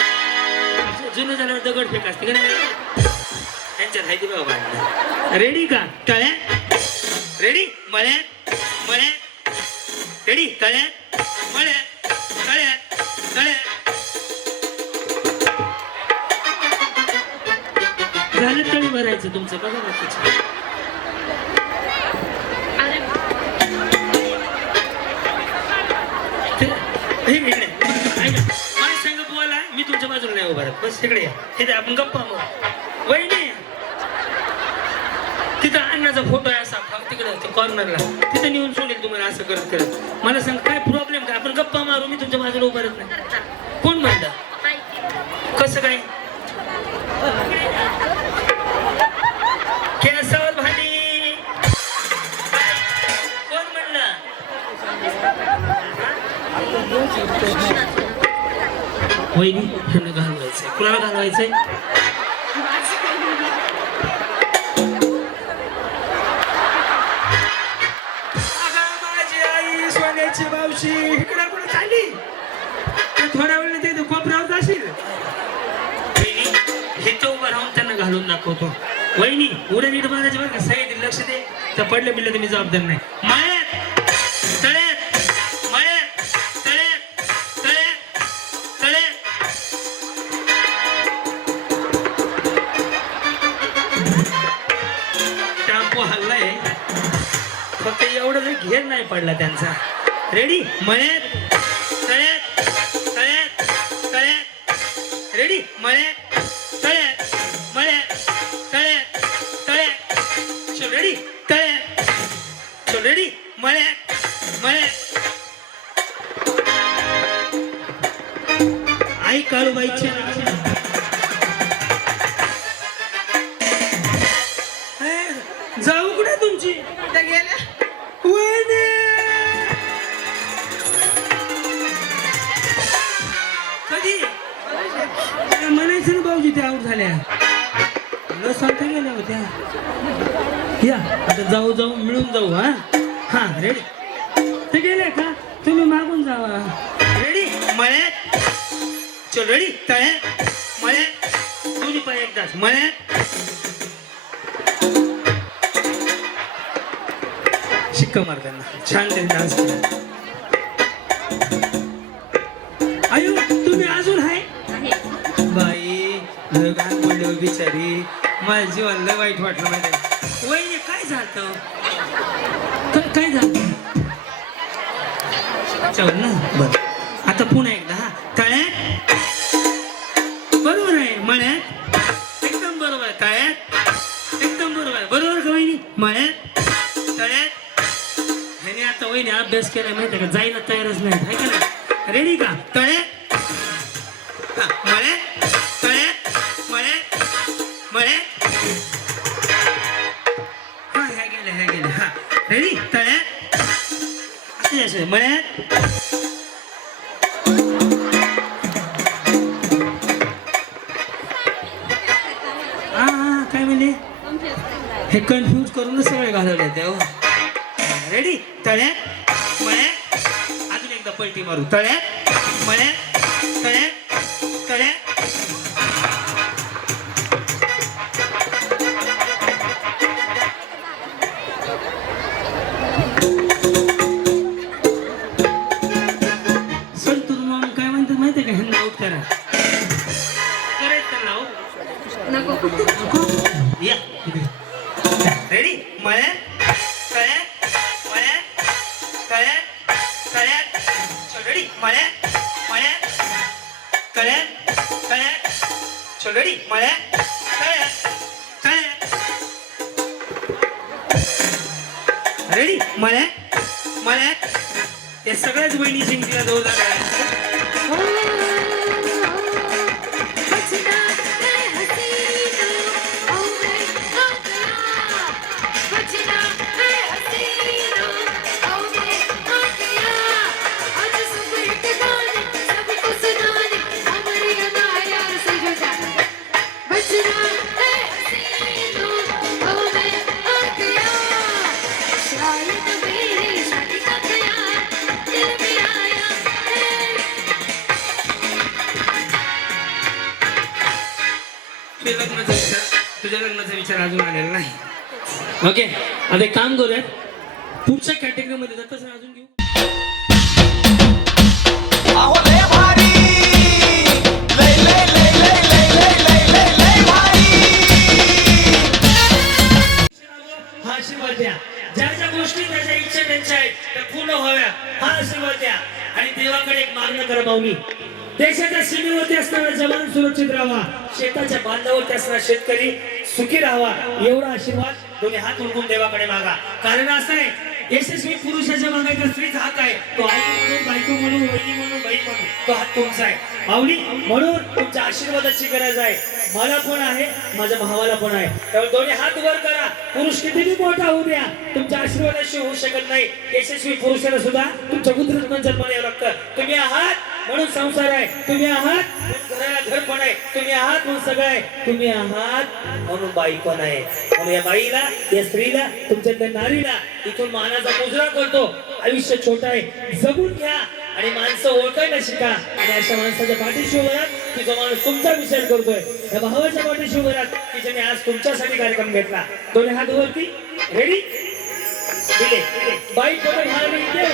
जुनं झाल्यावर दगड फेक असते का? नाही यांच्यात आहे ती बघा भांडणं. रेडी का तळ्यात रेडी मळ्यात मळ्यात रेडी तळ्यात मळ्यात तळ्यात तळ्यात झालं तळी भरायचं तुमचं बघा ना तिचं. हे इकडे ऐका माझ्या संग बोला मी तुमच्या बाजूला नाही उभा राहत बस तिकडे या तिथे आपण गप्पा मग वहिनी तिथं अण्णाचा फोटो आहे असा तिकडे कॉर्नरला तिथं नेऊन सोडेल तुम्हाला असं करत करत मला सांग काय प्रॉब्लेम काय आपण गप्पा मारू मी तुमच्या बाजूला उभा राहत नाही कोण म्हणता कसं काय केसावर भांडी कोण म्हणलं वहिनी त्यांना घालवायचंय कुणाला घालवायचंय माझी आई सोन्याची मावशी इकडे कुठे चालली थोड्या वेळ ते कोपऱ्यावर जाशील वहिनी हे तर उभं राहून त्यांना घालून दाखवतो वहिनी उड्या नीट बांधायची बरं का सगळे लक्ष दे तर पडलं बिडलं तुम्ही जबाबदार नाही माळ्यात तळ्यात माळ्यात तळ्यात तळ्यात तळ्यात टेम्पो हल्लाय फक्त एवढं जर घेर नाही पडला त्यांचा रेडी मळ्यात तळ्यात तळ्यात तळ्यात रेडी मळ्यात तळ्यात मळ्यात तळ्यात तळ्यात चल रेडी तळ्यात चल रेडी मळ्यात मळ्यात आई काळूबाईची जाऊ कुठे तुमची त्या गेल्या वहिनी कधी म्हणायचं ना भाऊजी त्या आऊट झाल्या न सांगता गेल्या होत्या या आता जाऊ जाऊ मिळून जाऊ हा हा रेडी ते गेले का तुम्ही मागून जावा रेडी मळ्यात चल रेडी तळ्यात मळ्यात दोन्ही पाय एकदाच मळ्यात शिक्का मार त्यांना छान त्यांनी डान्स केला आयु तुम्ही अजून आहे बाई घाण पडले बिचारी माझ्या जीवाला लय वाईट वाटलं माहिती वहिनी काय झालं काय झालं चल ना बर आता पुन्हा एकदा हा तळ्यात बरोबर आहे मळ्यात एकदम बरोबर आहे तळ्यात एकदम बरोबर आहे बरोबर का वहिनी मळ्यात तळ्यात ह्याने आता वहिनी अभ्यास केलाय माहिती आहे का जायला तयारच नाही आहे का नाही रेडी का तळ्यात हा मळ्यात तळ्यात मळ्यात मळ्यात हा ह्या गेल्या हा रेडी तळ्यात असे मळ्यात हा काय म्हणले हे कन्फ्यूज करूनच सगळे घालवले ते रेडी तळ्यात मळ्यात अजून एकदा पलटी मारू तळ्यात मळ्यात तळ्यात तळ्यात संतूर म्हणून काय म्हणतात माहितीये का ह्यांना आऊट करा करायचं त्यांना आऊट नको या रेडी मळ्यात तळ्यात मळ्यात तळ्यात तळ्यात रेडी मळ्यात मळ्यात तळ्यात तळ्यात रेडी मळ्यात तळ्यात तळ्यात रेडी मळ्यात मळ्यात हे सगळ्याच बहिणी जिंकल्या जोरदार तुझ्या लग्नाचा विचार अजून आलेला नाही. ओके, आता एक काम करूया, पुढच्या कॅटेगरीमध्ये जातच अजून घेऊ. अहो लय भारी लय लय लय लय लय लय लय लय लय भारी. हा आशीर्वाद द्या. ज्या ज्या गोष्टी त्याच्या इच्छा त्यांच्या आहेत त्या पूर्ण व्हाव्या, हा आशीर्वाद द्या. आणि देवाकडे एक मागणं करा माऊली. देशाच्या सीमेवरती असणारा जवान सुरक्षित राहावा, शेताच्या बांधावरती असणारा शेतकरी सुखी राहावा, एवढा आशीर्वाद दोन्ही हात उलटून देवाकडे मागा. कारण असं आहे, यशस्वी पुरुषाच्या मागायचा स्त्रीचा हात आहे. तो आई म्हणून, बायको म्हणून, वहिनी म्हणून, बहीण म्हणून, तो हात तुमचा आहे माऊली. म्हणून तुमच्या आशीर्वादाची गरज आहे. मला पण आहे, माझ्या भावाला पण आहे. त्यामुळे दोन्ही हात वर करा. पुरुष कितीही मोठा होऊ द्या, तुमच्या आशीर्वादाशिवाय होऊ शकत नाही. यशस्वी पुरुषाला सुद्धा तुमच्या पुत्रातून जन्माला यावं लागतं. तुम्ही आहात म्हणून संसार आहे, तुम्ही आहात घराला घर पण आहे, तुम्ही आहात म्हणून सगळं आहे, तुम्ही आहात म्हणून बाई पण आहे. म्हणून या बाईला, या स्त्रीला, तुमच्या नारीला इथून मानाचा मुजरा करतो. आयुष्य छोट आहे, जगून घ्या आणि माणसं ओळखायला शिका. आणि अशा माणसाच्या पाठीशी उभं राहा की जो माणूस तुमचा विचार करतोय. या भावाच्या पाठीशी उभं राहा की ज्याने आज तुमच्यासाठी कार्यक्रम घेतला. दोन्ही हात वरती, रेडी, दिले. बाई पण भारी मागणं करू.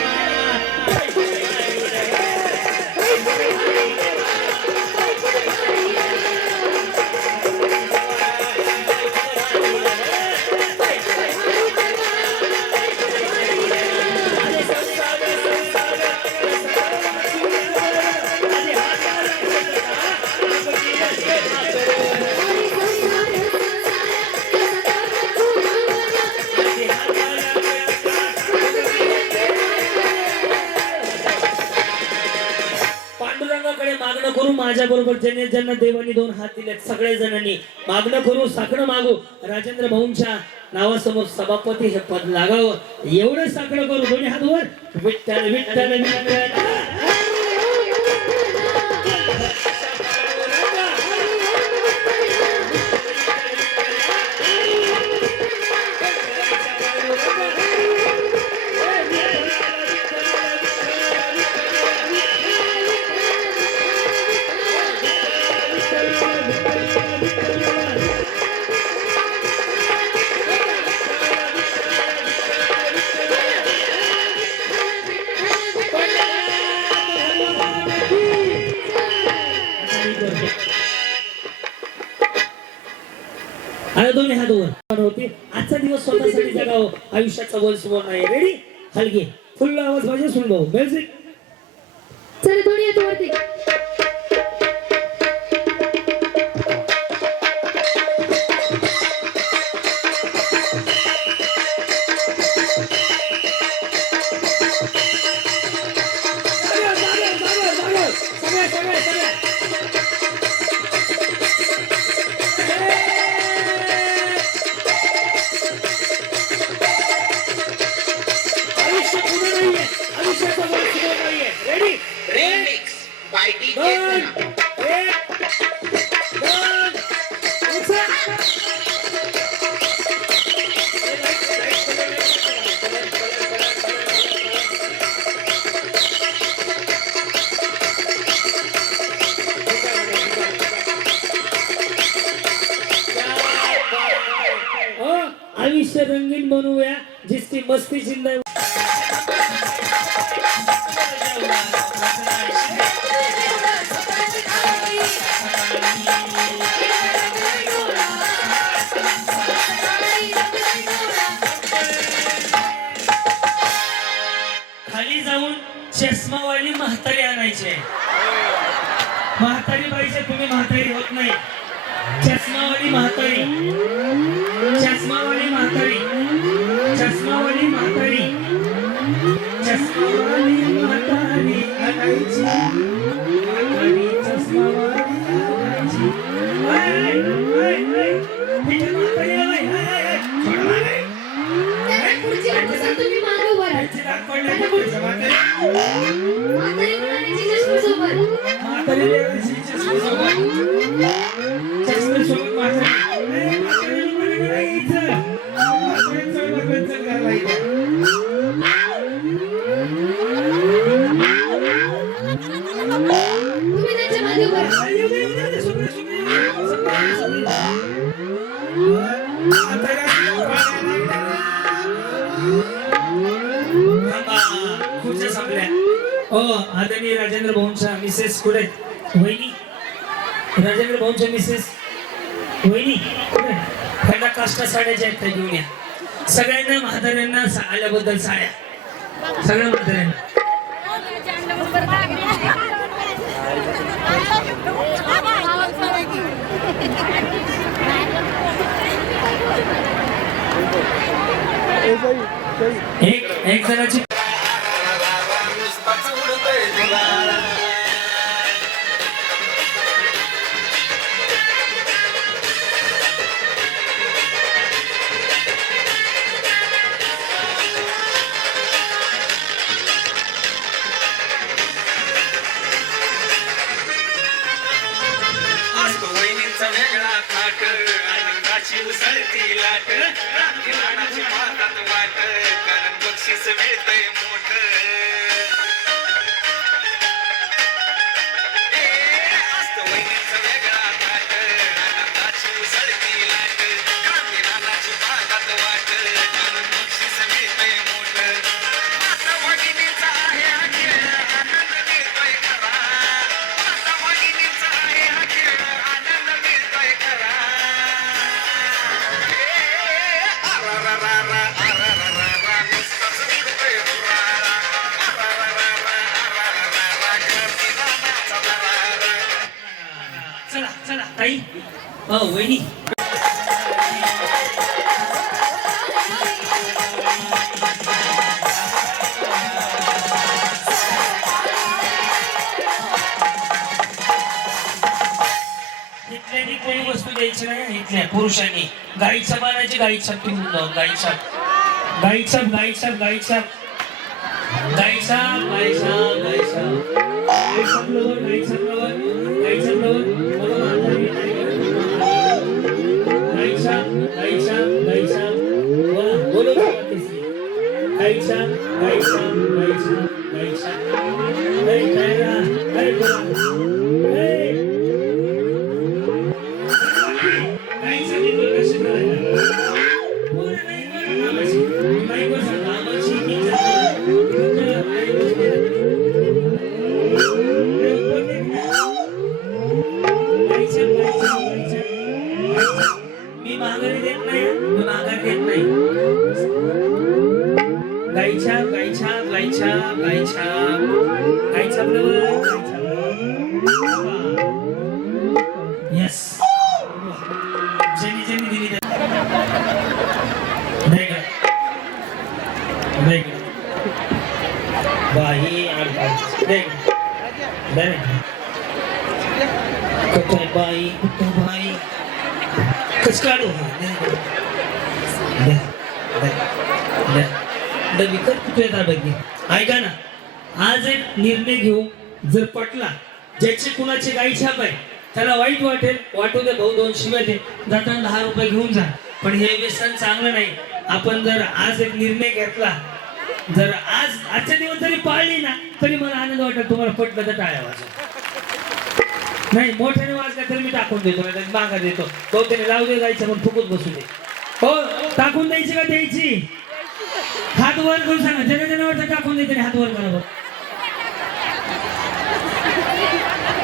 माझ्या बरोबर ज्यांनी ज्यांना देवानी दोन हात दिलेत सगळ्या जणांनी मागणं करू, साकडं मागू. राजेंद्र भाऊंच्या नावासमोर सभापती हे पद लागावं, एवढं साकडं करू. दोन्ही हात वर. विठ्ठल विठ्ठल विठ्ठल. आणि दोन्ही हात वर होती. आजचा दिवस स्वतःसाठी जगावं, आयुष्याचा बोल समोर नाही. रेडी, हलगी फुल आवाज पाहिजे. सुन भाऊ म्युझिक. चल दोन्ही हात वरती. आयुष्य रंगीन बनवूया, जिसकी मस्ती जिंदा. खाली जाऊन चष्मावाली म्हातारी आणायचे. म्हातारी पाहिजे, तुम्ही म्हातारी होत नाही. चष्मावाली म्हातारी, चष्मावाली म्हातारी, चष्मावाली म्हातारी, चष्मावाली म्हातारी आणायची. म्हातारी चष्मावाली आणायची. तुम्ही मागे उभा राहा. म्हातारी म्हणायची चष्म्यासोबत. म्हातारी चष्म्यासोबत. चष्म्यासोबत म्हातारी. तुम्ही त्यांच्या मागे उभा राहा. आदरणीय राजेंद्र भाऊंच्या मिसेस कुठे आहेत? वहिनी राजेंद्र भाऊंच्या मिसेस वहिनी कुठे आहेत? त्यांना काष्टा साड्या ज्या आहेत त्या घेऊन या. सगळ्यांना म्हाताऱ्यांना आल्याबद्दल साड्या सगळ्या म्हाताऱ्यांना. एक जणाची नुसताच उडतोय गुलाल. असतो वहिनींचा वेगळा थाट, आनंदाची उसळती लाट, रात्री राणाची मातात वाट, कारण बक्षीस मिळतंय मोठं. असतो वहिनींचा वेगळा थाट, आनंदाची उसळती लाट, रात्री राणाची मातात वाट, कारण बक्षीस मिळतंय मोठं. माता भगिनीचा आहे हा खेळ, आनंद मिळतोय खरा. माता भगिनीचा आहे हा खेळ, आनंद मिळतोय खरा. आरारारा, आरारारा, नुसताच उडतोय गुराळा. आरारारा, आरारारा, करती नानाचा दरारा. चला चला ताई वहिनी इथल्या कोणी वस्तू द्यायची नाही. इथल्या पुरुषांनी गाईच्या बाणाची गाईच्या पिऊन जाऊन गाईच्या गाईच्या गाईच्या गाईच्या गाईच्या गाईच्या गाईच्या गाईच्या फ्लवर गाईच्या फ्लवर गाईच्या फ्लवर गाईच्या गाईच्या गाईच्या बोलो गाईच्या गाईच्या गाईच्या गाईच्या नाही खायला नाही बोला गाईच्या निघून कशी करायला बोला नाही बोला नामाची नाही बोला नामाची मी माघारी देत नाही मी माघारी देत नाही गाईच्या गाईच्या गाईच्या गाईच्या गाईच्या यस ज्यांनी ज्यांनी दिली नाही का नाही का बाई नाही कुठे बाई कुठे बाई कस काढू विकत कुठे येतात बघी. ऐका ना आज एक निर्णय घेऊ जर पटला ज्याची कुणाची गाई छाप आहे त्याला वाईट वाटेल वाटू दे भाऊ 2 शिव्या दे जाताना 10 रुपये घेऊन जा पण हे व्यसन चांगलं नाही. आपण जर आज एक निर्णय घेतला जर आजच्या दिवस जरी पाळली ना तरी मला आनंद वाटेल. तुम्हाला पटलं तर टाळ्या वाजवा नाही मोठ्याने वाजला तर मी टाकून देतो मागा देतो तो त्याने लावू दे जायचं पण फुकून बसू दे. हो टाकून द्यायची का द्यायची हात वर करून सांगा ज्याने ज्याने वाटतं टाकून द्यायचं हात वर करा.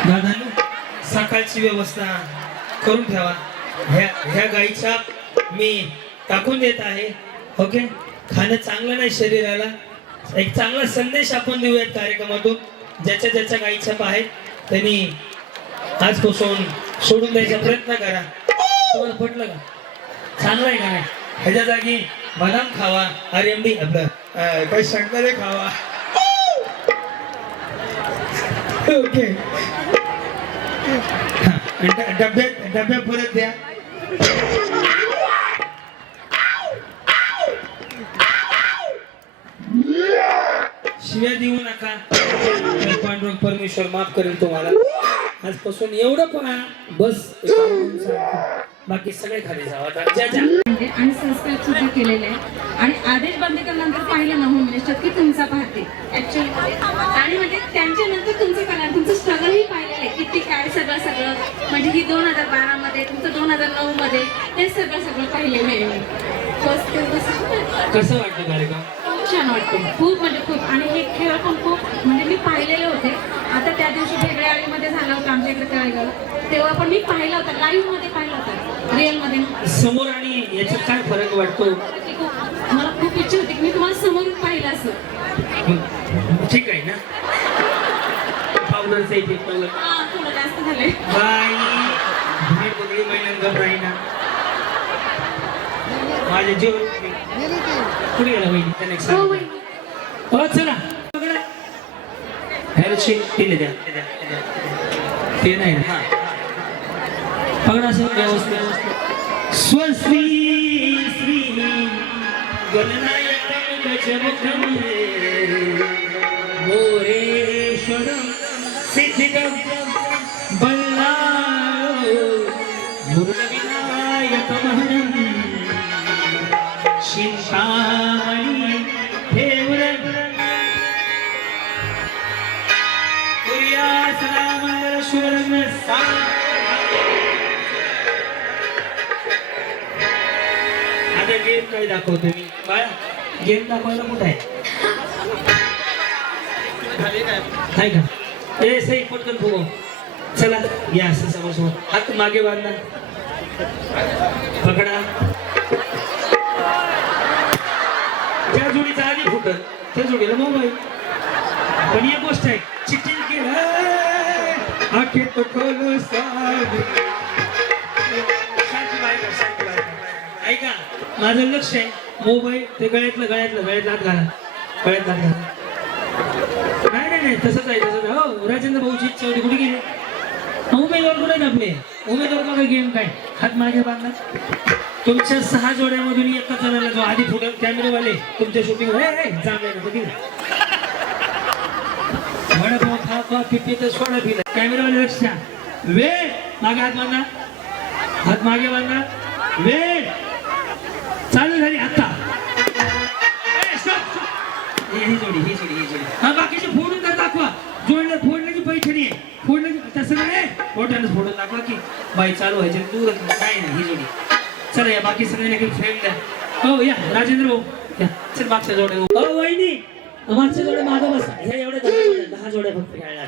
दादा सकाळची व्यवस्था करून ठेवा. ह्या गाईच्या मी टाकून देत आहे. ओके खाणं चांगलं नाही शरीराला. एक चांगला संदेश आपण देऊयात कार्यक्रमातून. ज्याच्या ज्याच्या गाईच्या आहेत त्यांनी आजपासून सोडून द्यायचा प्रयत्न करा. तुम्हाला पटलं का चांगलं आहे का नाही. ह्याच्या जागी बदाम खावा RMD आपलं काही शंकरे खावा. ओके डब्यात परत द्या. शिव्या देऊ नका. पांडुरंग परमेश्वर माफ करेल तुम्हाला. आजपासून एवढं पहा बस बाकी सगळे खाली जावा. आणि संस्कार सुद्धा केलेले आहे आणि आदेश बांदेकरनंतर पाहिलं ना होम मिनिस्टर की तुमचा पाहते ऍक्च्युअली आणि म्हणजे त्यांच्यानंतर तुमचं कला तुमचं स्ट्रगलही पाहिलेलं आहे किती काय सगळं म्हणजे ही 2012 मध्ये तुमचं 2009 मध्ये हे सगळं पाहिलेलं आहे मी. कसं वाटतं कार्यक्रम खूप छान वाटतं, खूप म्हणजे खूप. आणि हे खेळ पण खूप म्हणजे मी पाहिलेले होते. आता त्या दिवशी भेगडे आळीमध्ये झाला होता आमच्या इकडे तळेगाव, तेव्हा पण मी पाहिला होता, लाईव्ह मध्ये पाहिला होता, रिअल मध्ये. समोर आणि याच्यात काय फरक वाटतो? मला खूप इच्छा होती की मी तुम्हाला समोरून पाहिलं असं. ठीक आहे ना, पावडरचा इथे पावडर हा, थोडं जास्त झालंय. बाई बाहेर बघली महिन्यात गप राहीना माझे जीव कुठे गेला बहिणी त्याने एक हो सांगितलं. बाई. हो चला हॅरचे दिले द्या ते नाही ना. पगडा असं व्यवस्थित स्वस्ती श्री गणनायकं गजमुखं मोरेश्वरं सिद्धिदं बल्लाळो मुरुडविनायकमहनं शिंशामणि देवरं मंगलश्वरं आता गेम काय दाखवतो मी बाळा, गेम दाखवायला कुठं आहे का? ए सई पटकन फुगव. चला या असं समोर समोर हात मागे बांधा, पकडा. ज्या जोडीचा आधी फुटत त्या जोडीला मोबाईल. पण एक गोष्ट आहे, चिठ्ठी केलं आखे तो खोलो साध. ऐका माझं लक्ष आहे मोबाईल ते गळ्यातलं हात घाला, गळ्यात हात घाला. नाही तसंच आहे. हो राजेंद्र भाऊची इच्छा होती, कुठे गेली? उमेदवार कुठे आहेत आपले? उमेदवार बघा गेम काय, हात मागे बांधा. तुमच्या 6 जोड्यामधून एका जणाला जो आधी फुटल कॅमेरेवाले तुमच्या शूटिंग चांगले ना कधी वडापाव खा पिपी तर सोडा पिला. कॅमेरावाले लक्ष द्या. वेळ मागे हात बांधा, हात मागे बांधा. वेळ चालू झाली आता. ही जोडी हा बाकीचे फोडून तर दाखवा. जोडलं फोडलं की पैठणी आहे, फोडलं की तसं नाही, फोटोच फोडून दाखवा की बाई चालू व्हायचे दूर काय नाही. ही जोडी चला या बाकी सगळ्यांना काही फ्रेम द्या. हो या राजेंद्र भाऊ या. चल मागच्या जोड्या. हो वहिनी मागच्या जोड्या मागं बसा. ह्या एवढ्या 10 जोड्या फक्त खेळणार.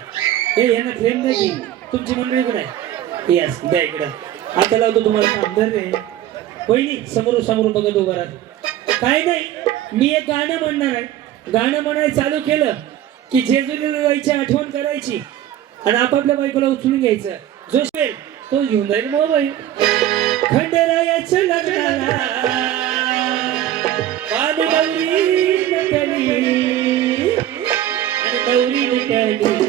हे यांना फ्रेम द्या की तुमची मंडळी कुठे आहे? येस द्या इकडं. आता लावतो तुम्हाला आमदार रे. वहिनी समोर बघत उभा राहा. काय नाही, मी एक गाणं म्हणणार आहे. गाणं म्हणायला चालू केलं की जेजुरीला जायची आठवण करायची आणि आपापल्या बायकोला उचलून घ्यायचं. जो शिवेल तो घेऊन जाईल मोबाईल. खंडरायाच्या लग्नाला पानगौरी नटली आणि गौरी नटली.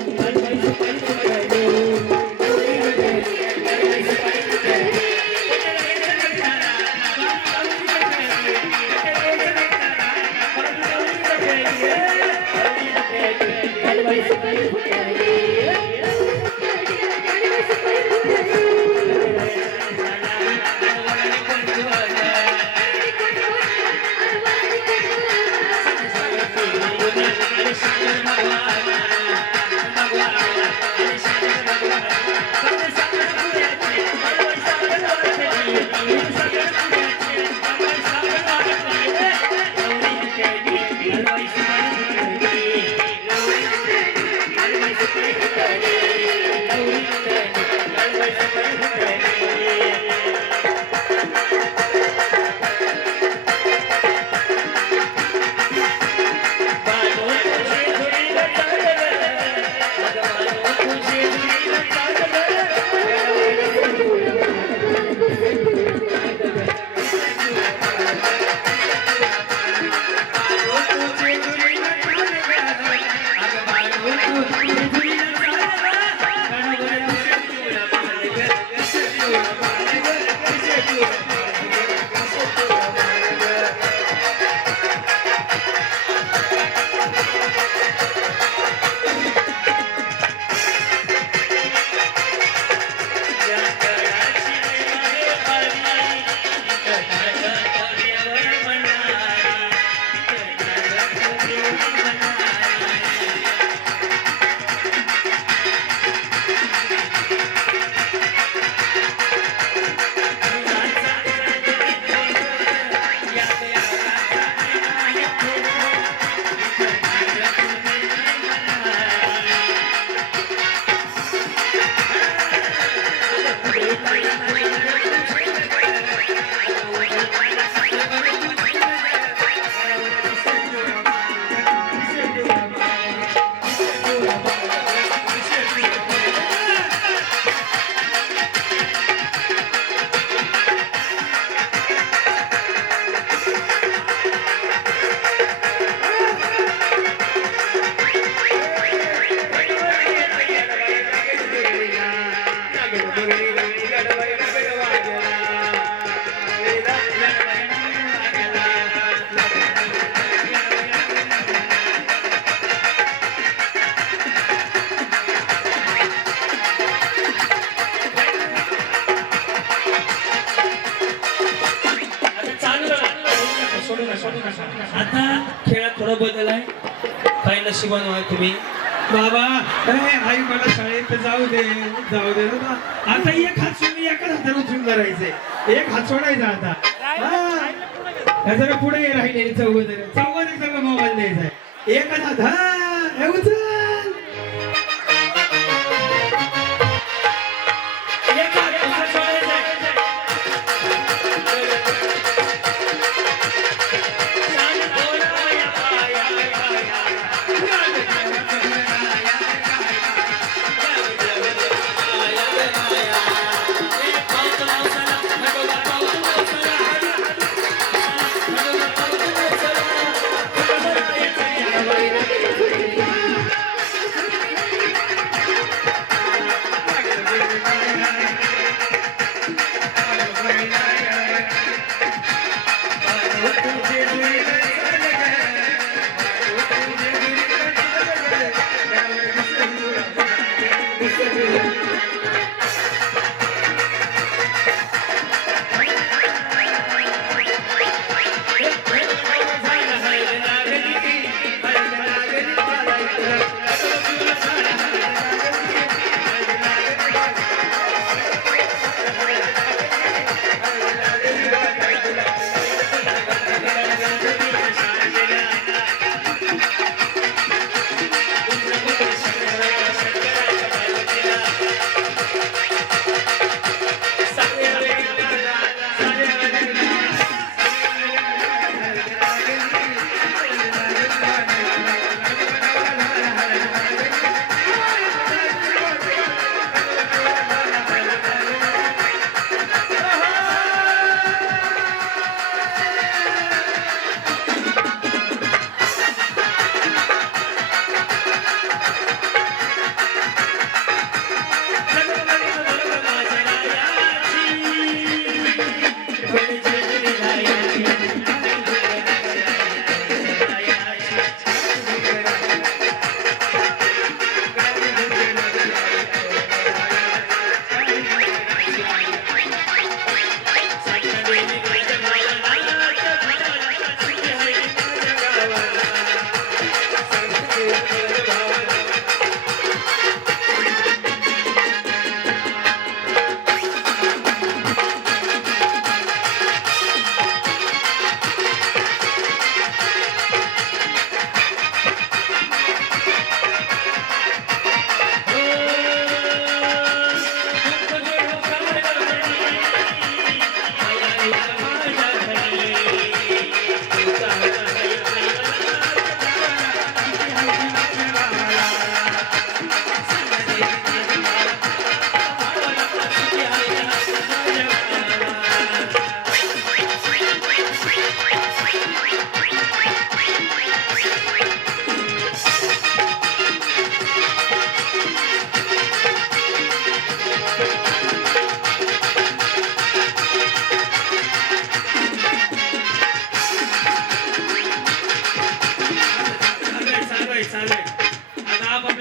नका. आता खेळात थोडा बदल आहे. काय नशिबान आहे तुम्ही बाबा आई मला शाळेत जाऊ दे ना. आता एक हात सोडून एकाच हाताने उचलून धरायचंय. एक हात सोडायचा आता. हा जरा पुढे राहिले चौघ मोबाईल द्यायचा आहे. एकच हात हा उचल.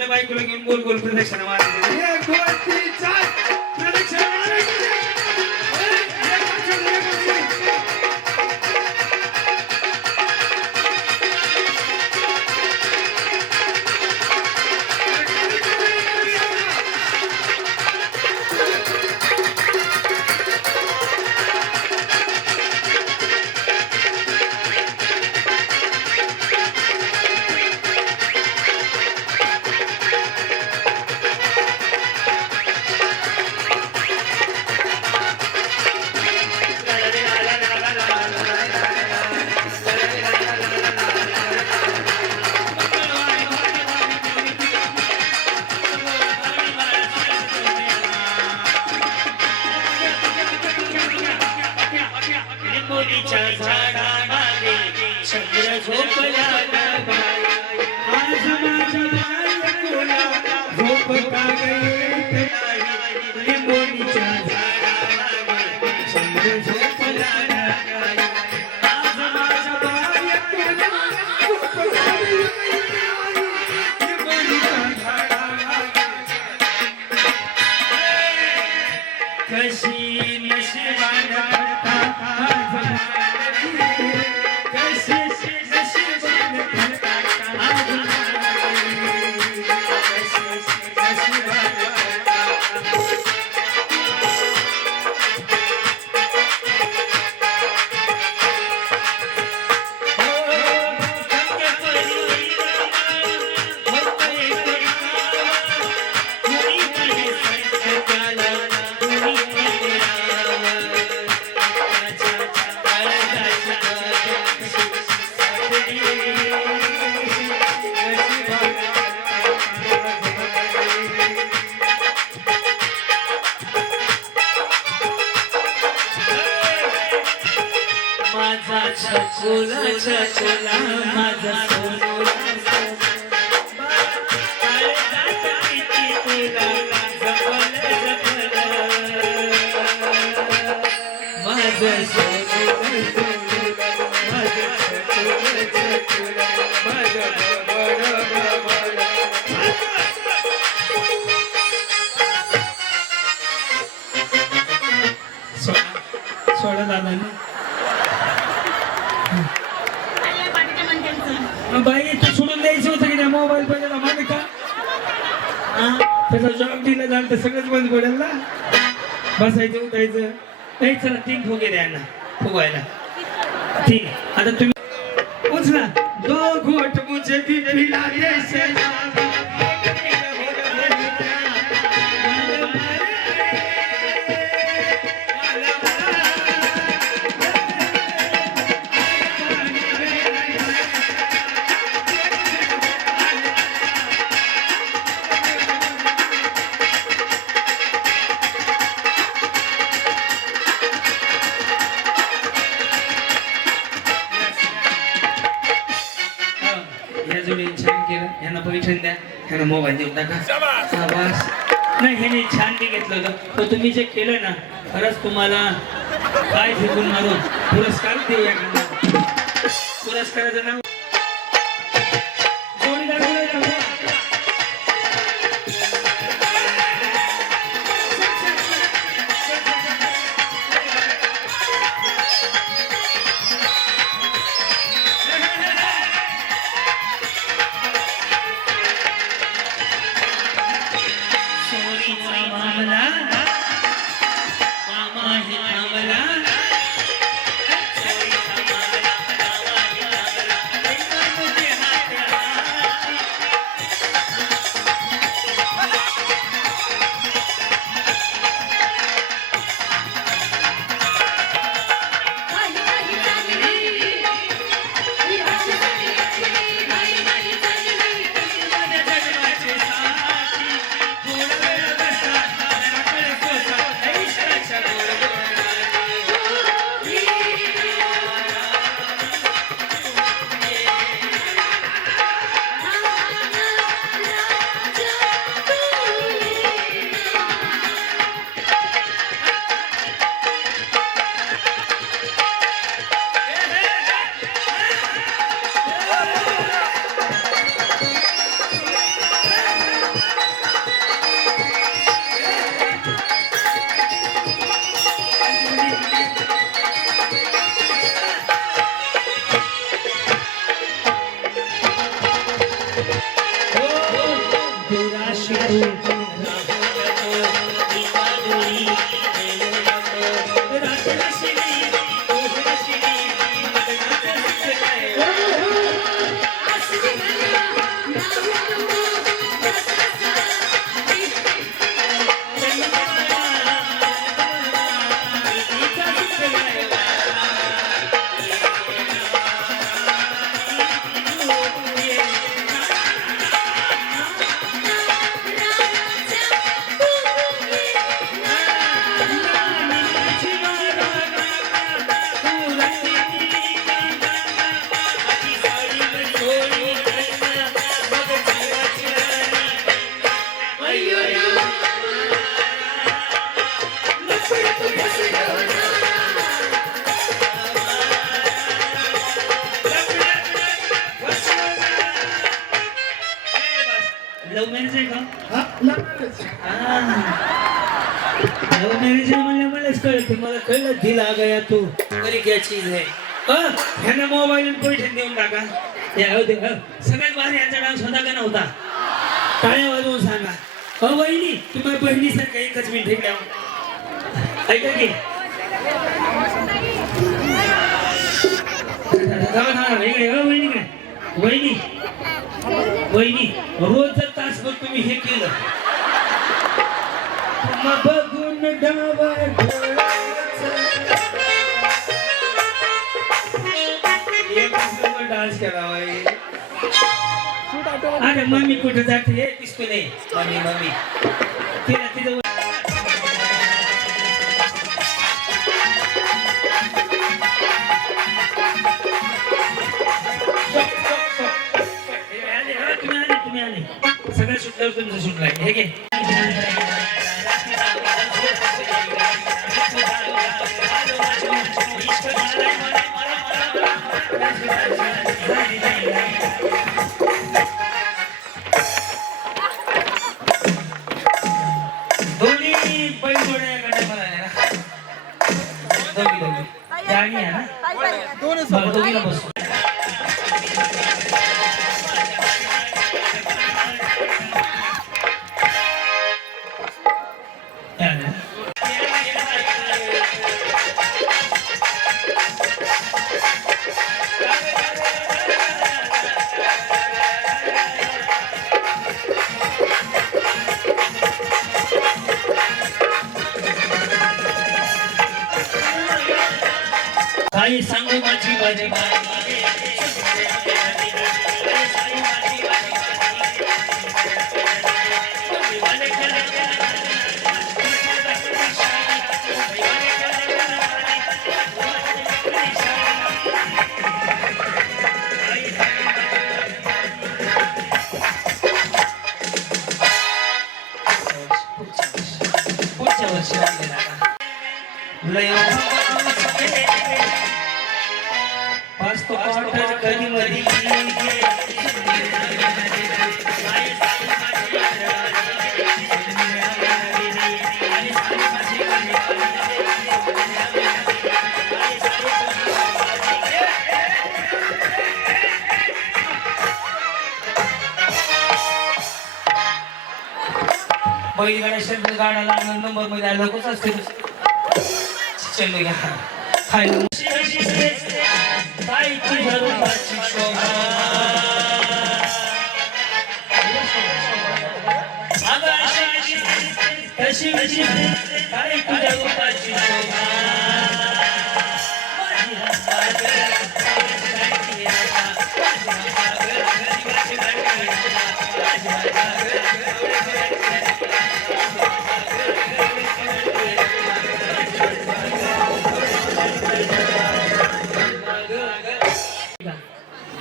बायकोला घेऊन गोल गोल प्रदक्षिणा मारायची. 1 2 3 4 प्रदक्षिणा मारायची. लिंबोनीच्या झाडामागे चंद्र झोपला बाई. आज माझ्या बायकोला झोप का येत नाही. लिंबोनीच्या झाडामागे चंद्र झोपला बाई. आज माझ्या बायकोला झोप का येत नाही. लिंबोनीच्या झाडामागे कशी नशिबान कथा आज मानली. कशी माझा छकुला छकुला माझा सोनुला काळे जात किती तुला जपलं माझं सोनुला माझं छकुला माझं सोडा दादा बाई तू सोडून द्यायचं होतं की त्या मोबाईल पहिले मागे का त्याचा जॉब दिला झालं तर सगळंच बंद पडेल ना बसायचं उठायचं नाही चला 3 फुगे द्या ना फुगायला 3 आता तुम्ही उचला 2 घोट मुझे भी पिला दे सजना छान केलं ह्यांना पैठण द्या ह्यांना मोबाईल देऊन टाका बस नाही ह्याने छान बी घेतलं होतं पण तुम्ही जे केलं ना खरंच तुम्हाला काय फेकून मारून पुरस्कार देऊया पुरस्काराचं नाव जोडीदार लव्ह मॅरेज आहे का लव्ह मॅरेज म्हणलं मलाच कळत मला कळलं दिला गया तू बरी क्या चीज आहे ह्यांना मोबाईल पैठण देऊन टाका सगळ्यात भारी यांचा डान्स होता का नव्हता टाळ्या वाजवून सांगा वहिनी तुम्हाला बहिणीसारखा एकच मिनिट ठेवल्या ऐका की इकडे वहिनी काय वहिनी वहिनी रोज जर तासभर तुम्ही हे केलं मग बघून डान्स करावा अरे मम्मी कुठे जाते हे दिसतो नाही मम्मी मम्मी तिला तिथं तर तुमचं सुटलाय हे घे दोन्ही बैलजोड्या गाड्या मला आहे ना दोघी गाडी आहे ना बरं दोघीला बसू काही सांगू माझी बाजी पुढच्या वर्षी पाच तो पाठ कधी मधी बैलगाड्या शब्द गाडा लागणार नंबर मध्ये आला कसं असते चलो या खायला ताई तुझ्या रूपाची शोभा आकाशाची कशी ताई तुझ्या रूपाची शोभा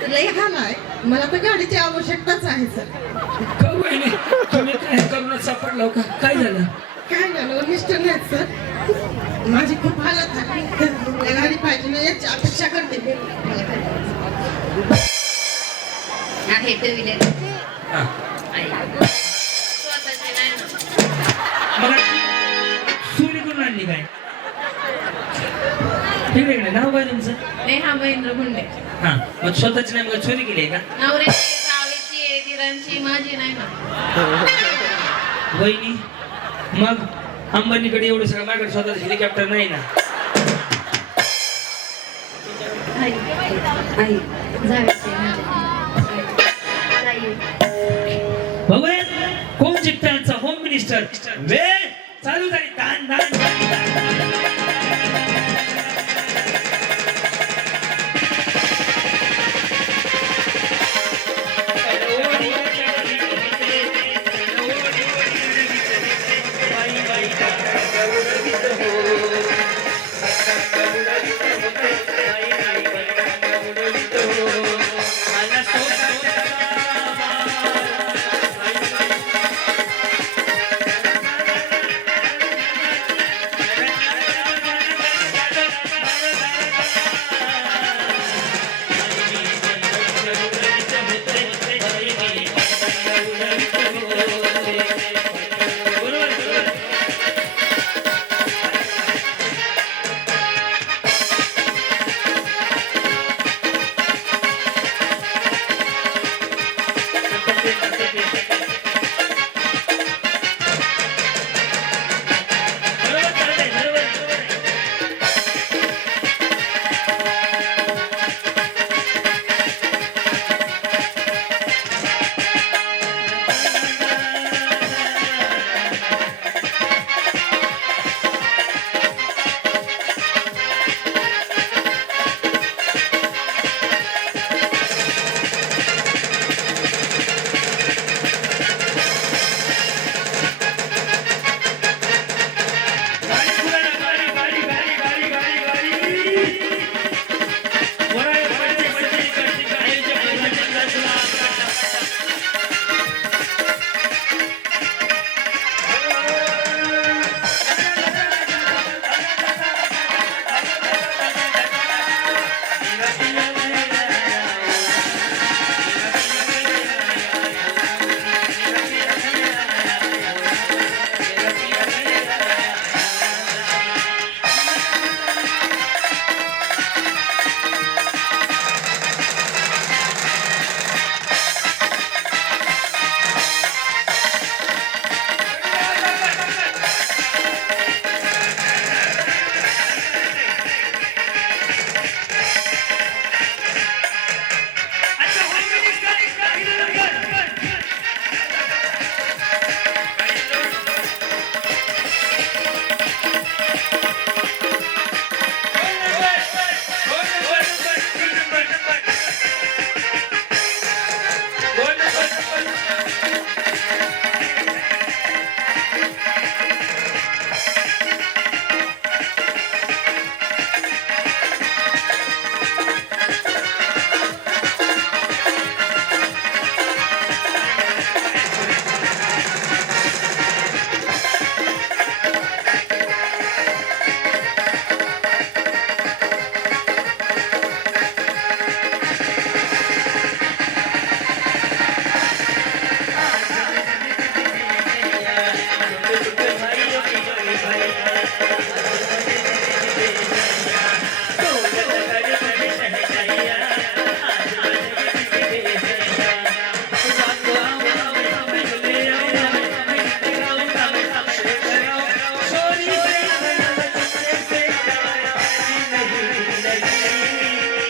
लय हाल आहे मला तर गाडीची आवश्यकताच आहे सर तुम्ही काय करून सापडलो का काय झालं काय झालं मिस्टर नाहीत सर माझी खूप हालत आहे गाडी पाहिजे ना याची अपेक्षा करते मी आहे टू व्हीलर हा. स्वतःची नाही ना. मग चोरी करून आणली काय ठीक आहे नाव काय तुमचं नेहा महेंद्र गुंडे हा मग स्वतःची नाही मग चोरी केली का नवऱ्याची जावेची आहे दिरांची माझी नाही ना वहिनी मग अंबानीकडे एवढं सगळं माझ्याकडे स्वतःच हेलिकॉप्टर नाही ना आई जावेची भगवान होम चित्तांचा होम मिनिस्टर वेळ चालू झाली दान दान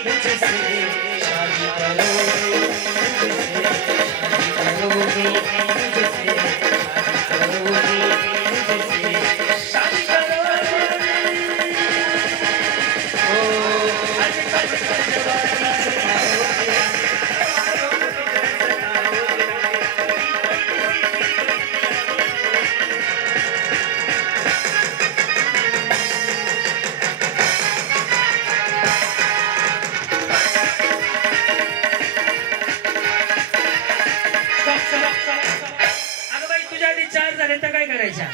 मुझसे शादी करोगे, मुझसे शादी करोगे, मुझसे शादी करोगे, मुझसे शादी करोगे। ओ आजकल जवानी सताओगे, अगं बाई तुझ्या आधी 4 झाले तर काय करायच्या?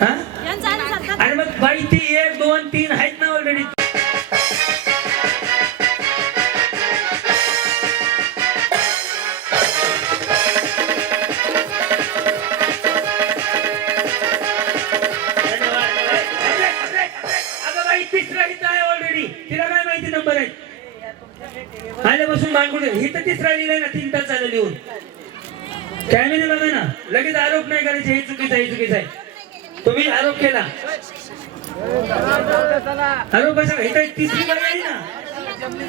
हा? अरे मग बाई ती 1 2 3 आहेत ना ऑलरेडी. अगं बाई 3रा इथं आहे ऑलरेडी. तिला काय माहिती नंबर आहे? आल्यापासून मागून ही तर 3रा लिहिलंय ना, 3 तास झालं लिहून. कॅमेरे बघा ना, लगेच आरोप नाही करायचे हे चुकीचं आहे, हे चुकीचं आहे. तुम्ही आरोप केला, आरोप कसा? हे तर 3री बाई आहे ना,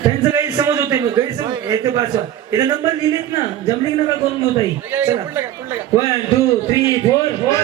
त्यांचं गैरसमज होते. गैरसमज येते पास इथे नंबर लिहिलेत ना, जमलिंग नका करून घेऊ ताई. चला 1 2 3 4 4.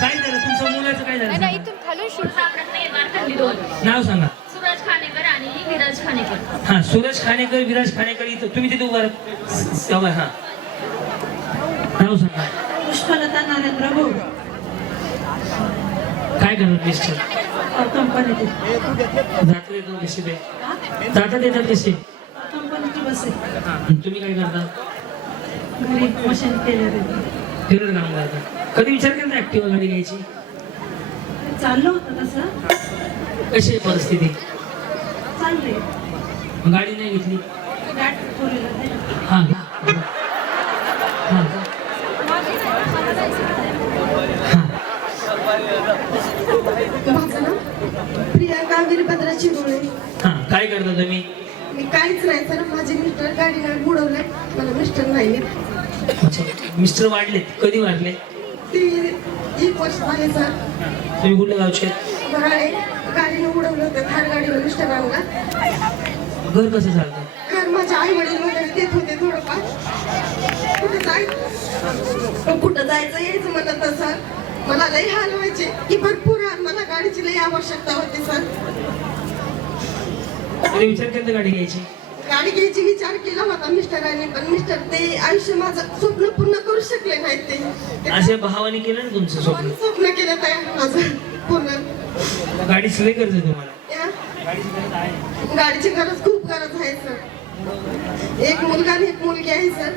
काय झालं तुमच्या मुलाचं? काय झालं? इथून खालून शूट सापडत नाही. वारकरी 2 नाव सांगा. सूरज खानेकर आणि विराज खानेकर. हा, सूरज खानेकर, विराज खानेकर. इथं तुम्ही तिथे उभा राहा. हा, नाव सांगा. पुष्पलता नरेंद्र भाऊ काय करतात मिस्टर? कंपनीत जातात येतात कसे ते? जातात येतात कसे? कंपनीची बस आहे. आणि तुम्ही काय करता? घरी मशीन केलं फिरत काम करता. कधी विचार केला ना ऍक्टिव्हा गाडी घ्यायची? चाललं होतं तसं. कशी आहे परिस्थिती? चाललंय. गाडी नाही घेतली? बॅट फोरला ते. हा हा माझं नाव प्रियांका वीरभद्र चिरोळे. हा. काय करता तुम्ही? मी काहीच नाही सर, माझे मिस्टर गाडीला बुडवलंय, मला मिस्टर नाही. अच्छा, मिस्टर वाढले? कधी वाढले? ते 1 वर्ष झाले सर. तुम्ही कुठल्या गावचे? बराळे. गाडीनं उडवलं होतं थार गाडीवर मिस्टरांना. घर कसं चालतं? कारण माझे आई वडील वगैरे देत होते थोडंफार. कुठं जायचं यायचं म्हणत सर. मला लई हाल व्हायचे की भरपूर हाल. मला गाडीची लई आवश्यकता होती सर. कधी विचार केला गाडी घ्यायची? गाडी घ्यायची विचार केला होता मिस्टरांनी, पण मिस्टर ते आयुष्य माझं स्वप्न पूर्ण करू शकले नाहीत. ते असे भावाने केलं ना तुमचं स्वप्न? स्वप्न केलं तयार माझं पूर्ण. गाडी सगळी गरज आहे तुम्हाला? या गाडीची गरज आहे. गाडीची गरज खूप गरज आहे सर. 1 मुलगा आणि 1 मुलगी आहे सर.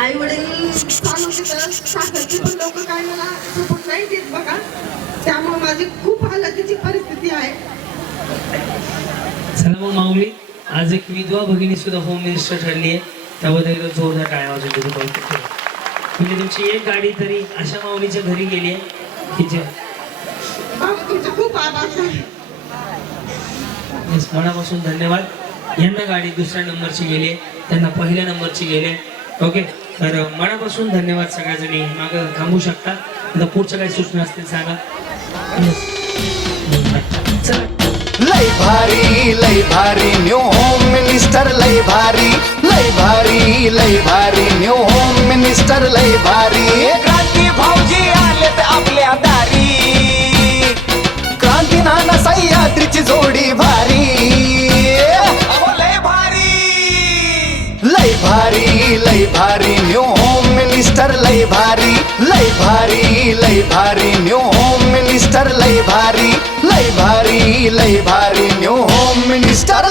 आई वडील चालवते तर सासरची पण लोक काय मला सपोर्ट नाही देत बघा. त्यामुळे माझी खूप हालाकीची परिस्थिती आहे. चला मग माऊली, आज एक विधवा भगिनी सुद्धा होम मिनिस्टर ठरली आहे, त्याबद्दल एकदा जोरदार टाळ्या वाजवून त्याचं कौतुक केलं. म्हणजे तुमची एक गाडी तरी अशा माऊलीच्या घरी गेली आहे की जे बाबा तुमचे खूप आभार सर. मनापासून धन्यवाद. यांना गाडी 2ऱ्या नंबरची गेली आहे, त्यांना 1ल्या नंबरची गेली आहे. ओके, तर मनापासून धन्यवाद. सगळ्या जणी मागं थांबू शकता. आता पुढच्या काही सूचना असतील सांगा. चला. लय भारी न्यू होम मिनिस्टर. लय भारी न्यू होम मिनिस्टर. लय भारी क्रांती भाऊजी आलेत आपल्या दारी. क्रांती नाना सह्याद्रीची जोडी भारी. लय भारी न्यू होम मिनिस्टर. लय भारी न्यू होम मिनिस्टर. लय भारी न्यू होम मिनिस्टर.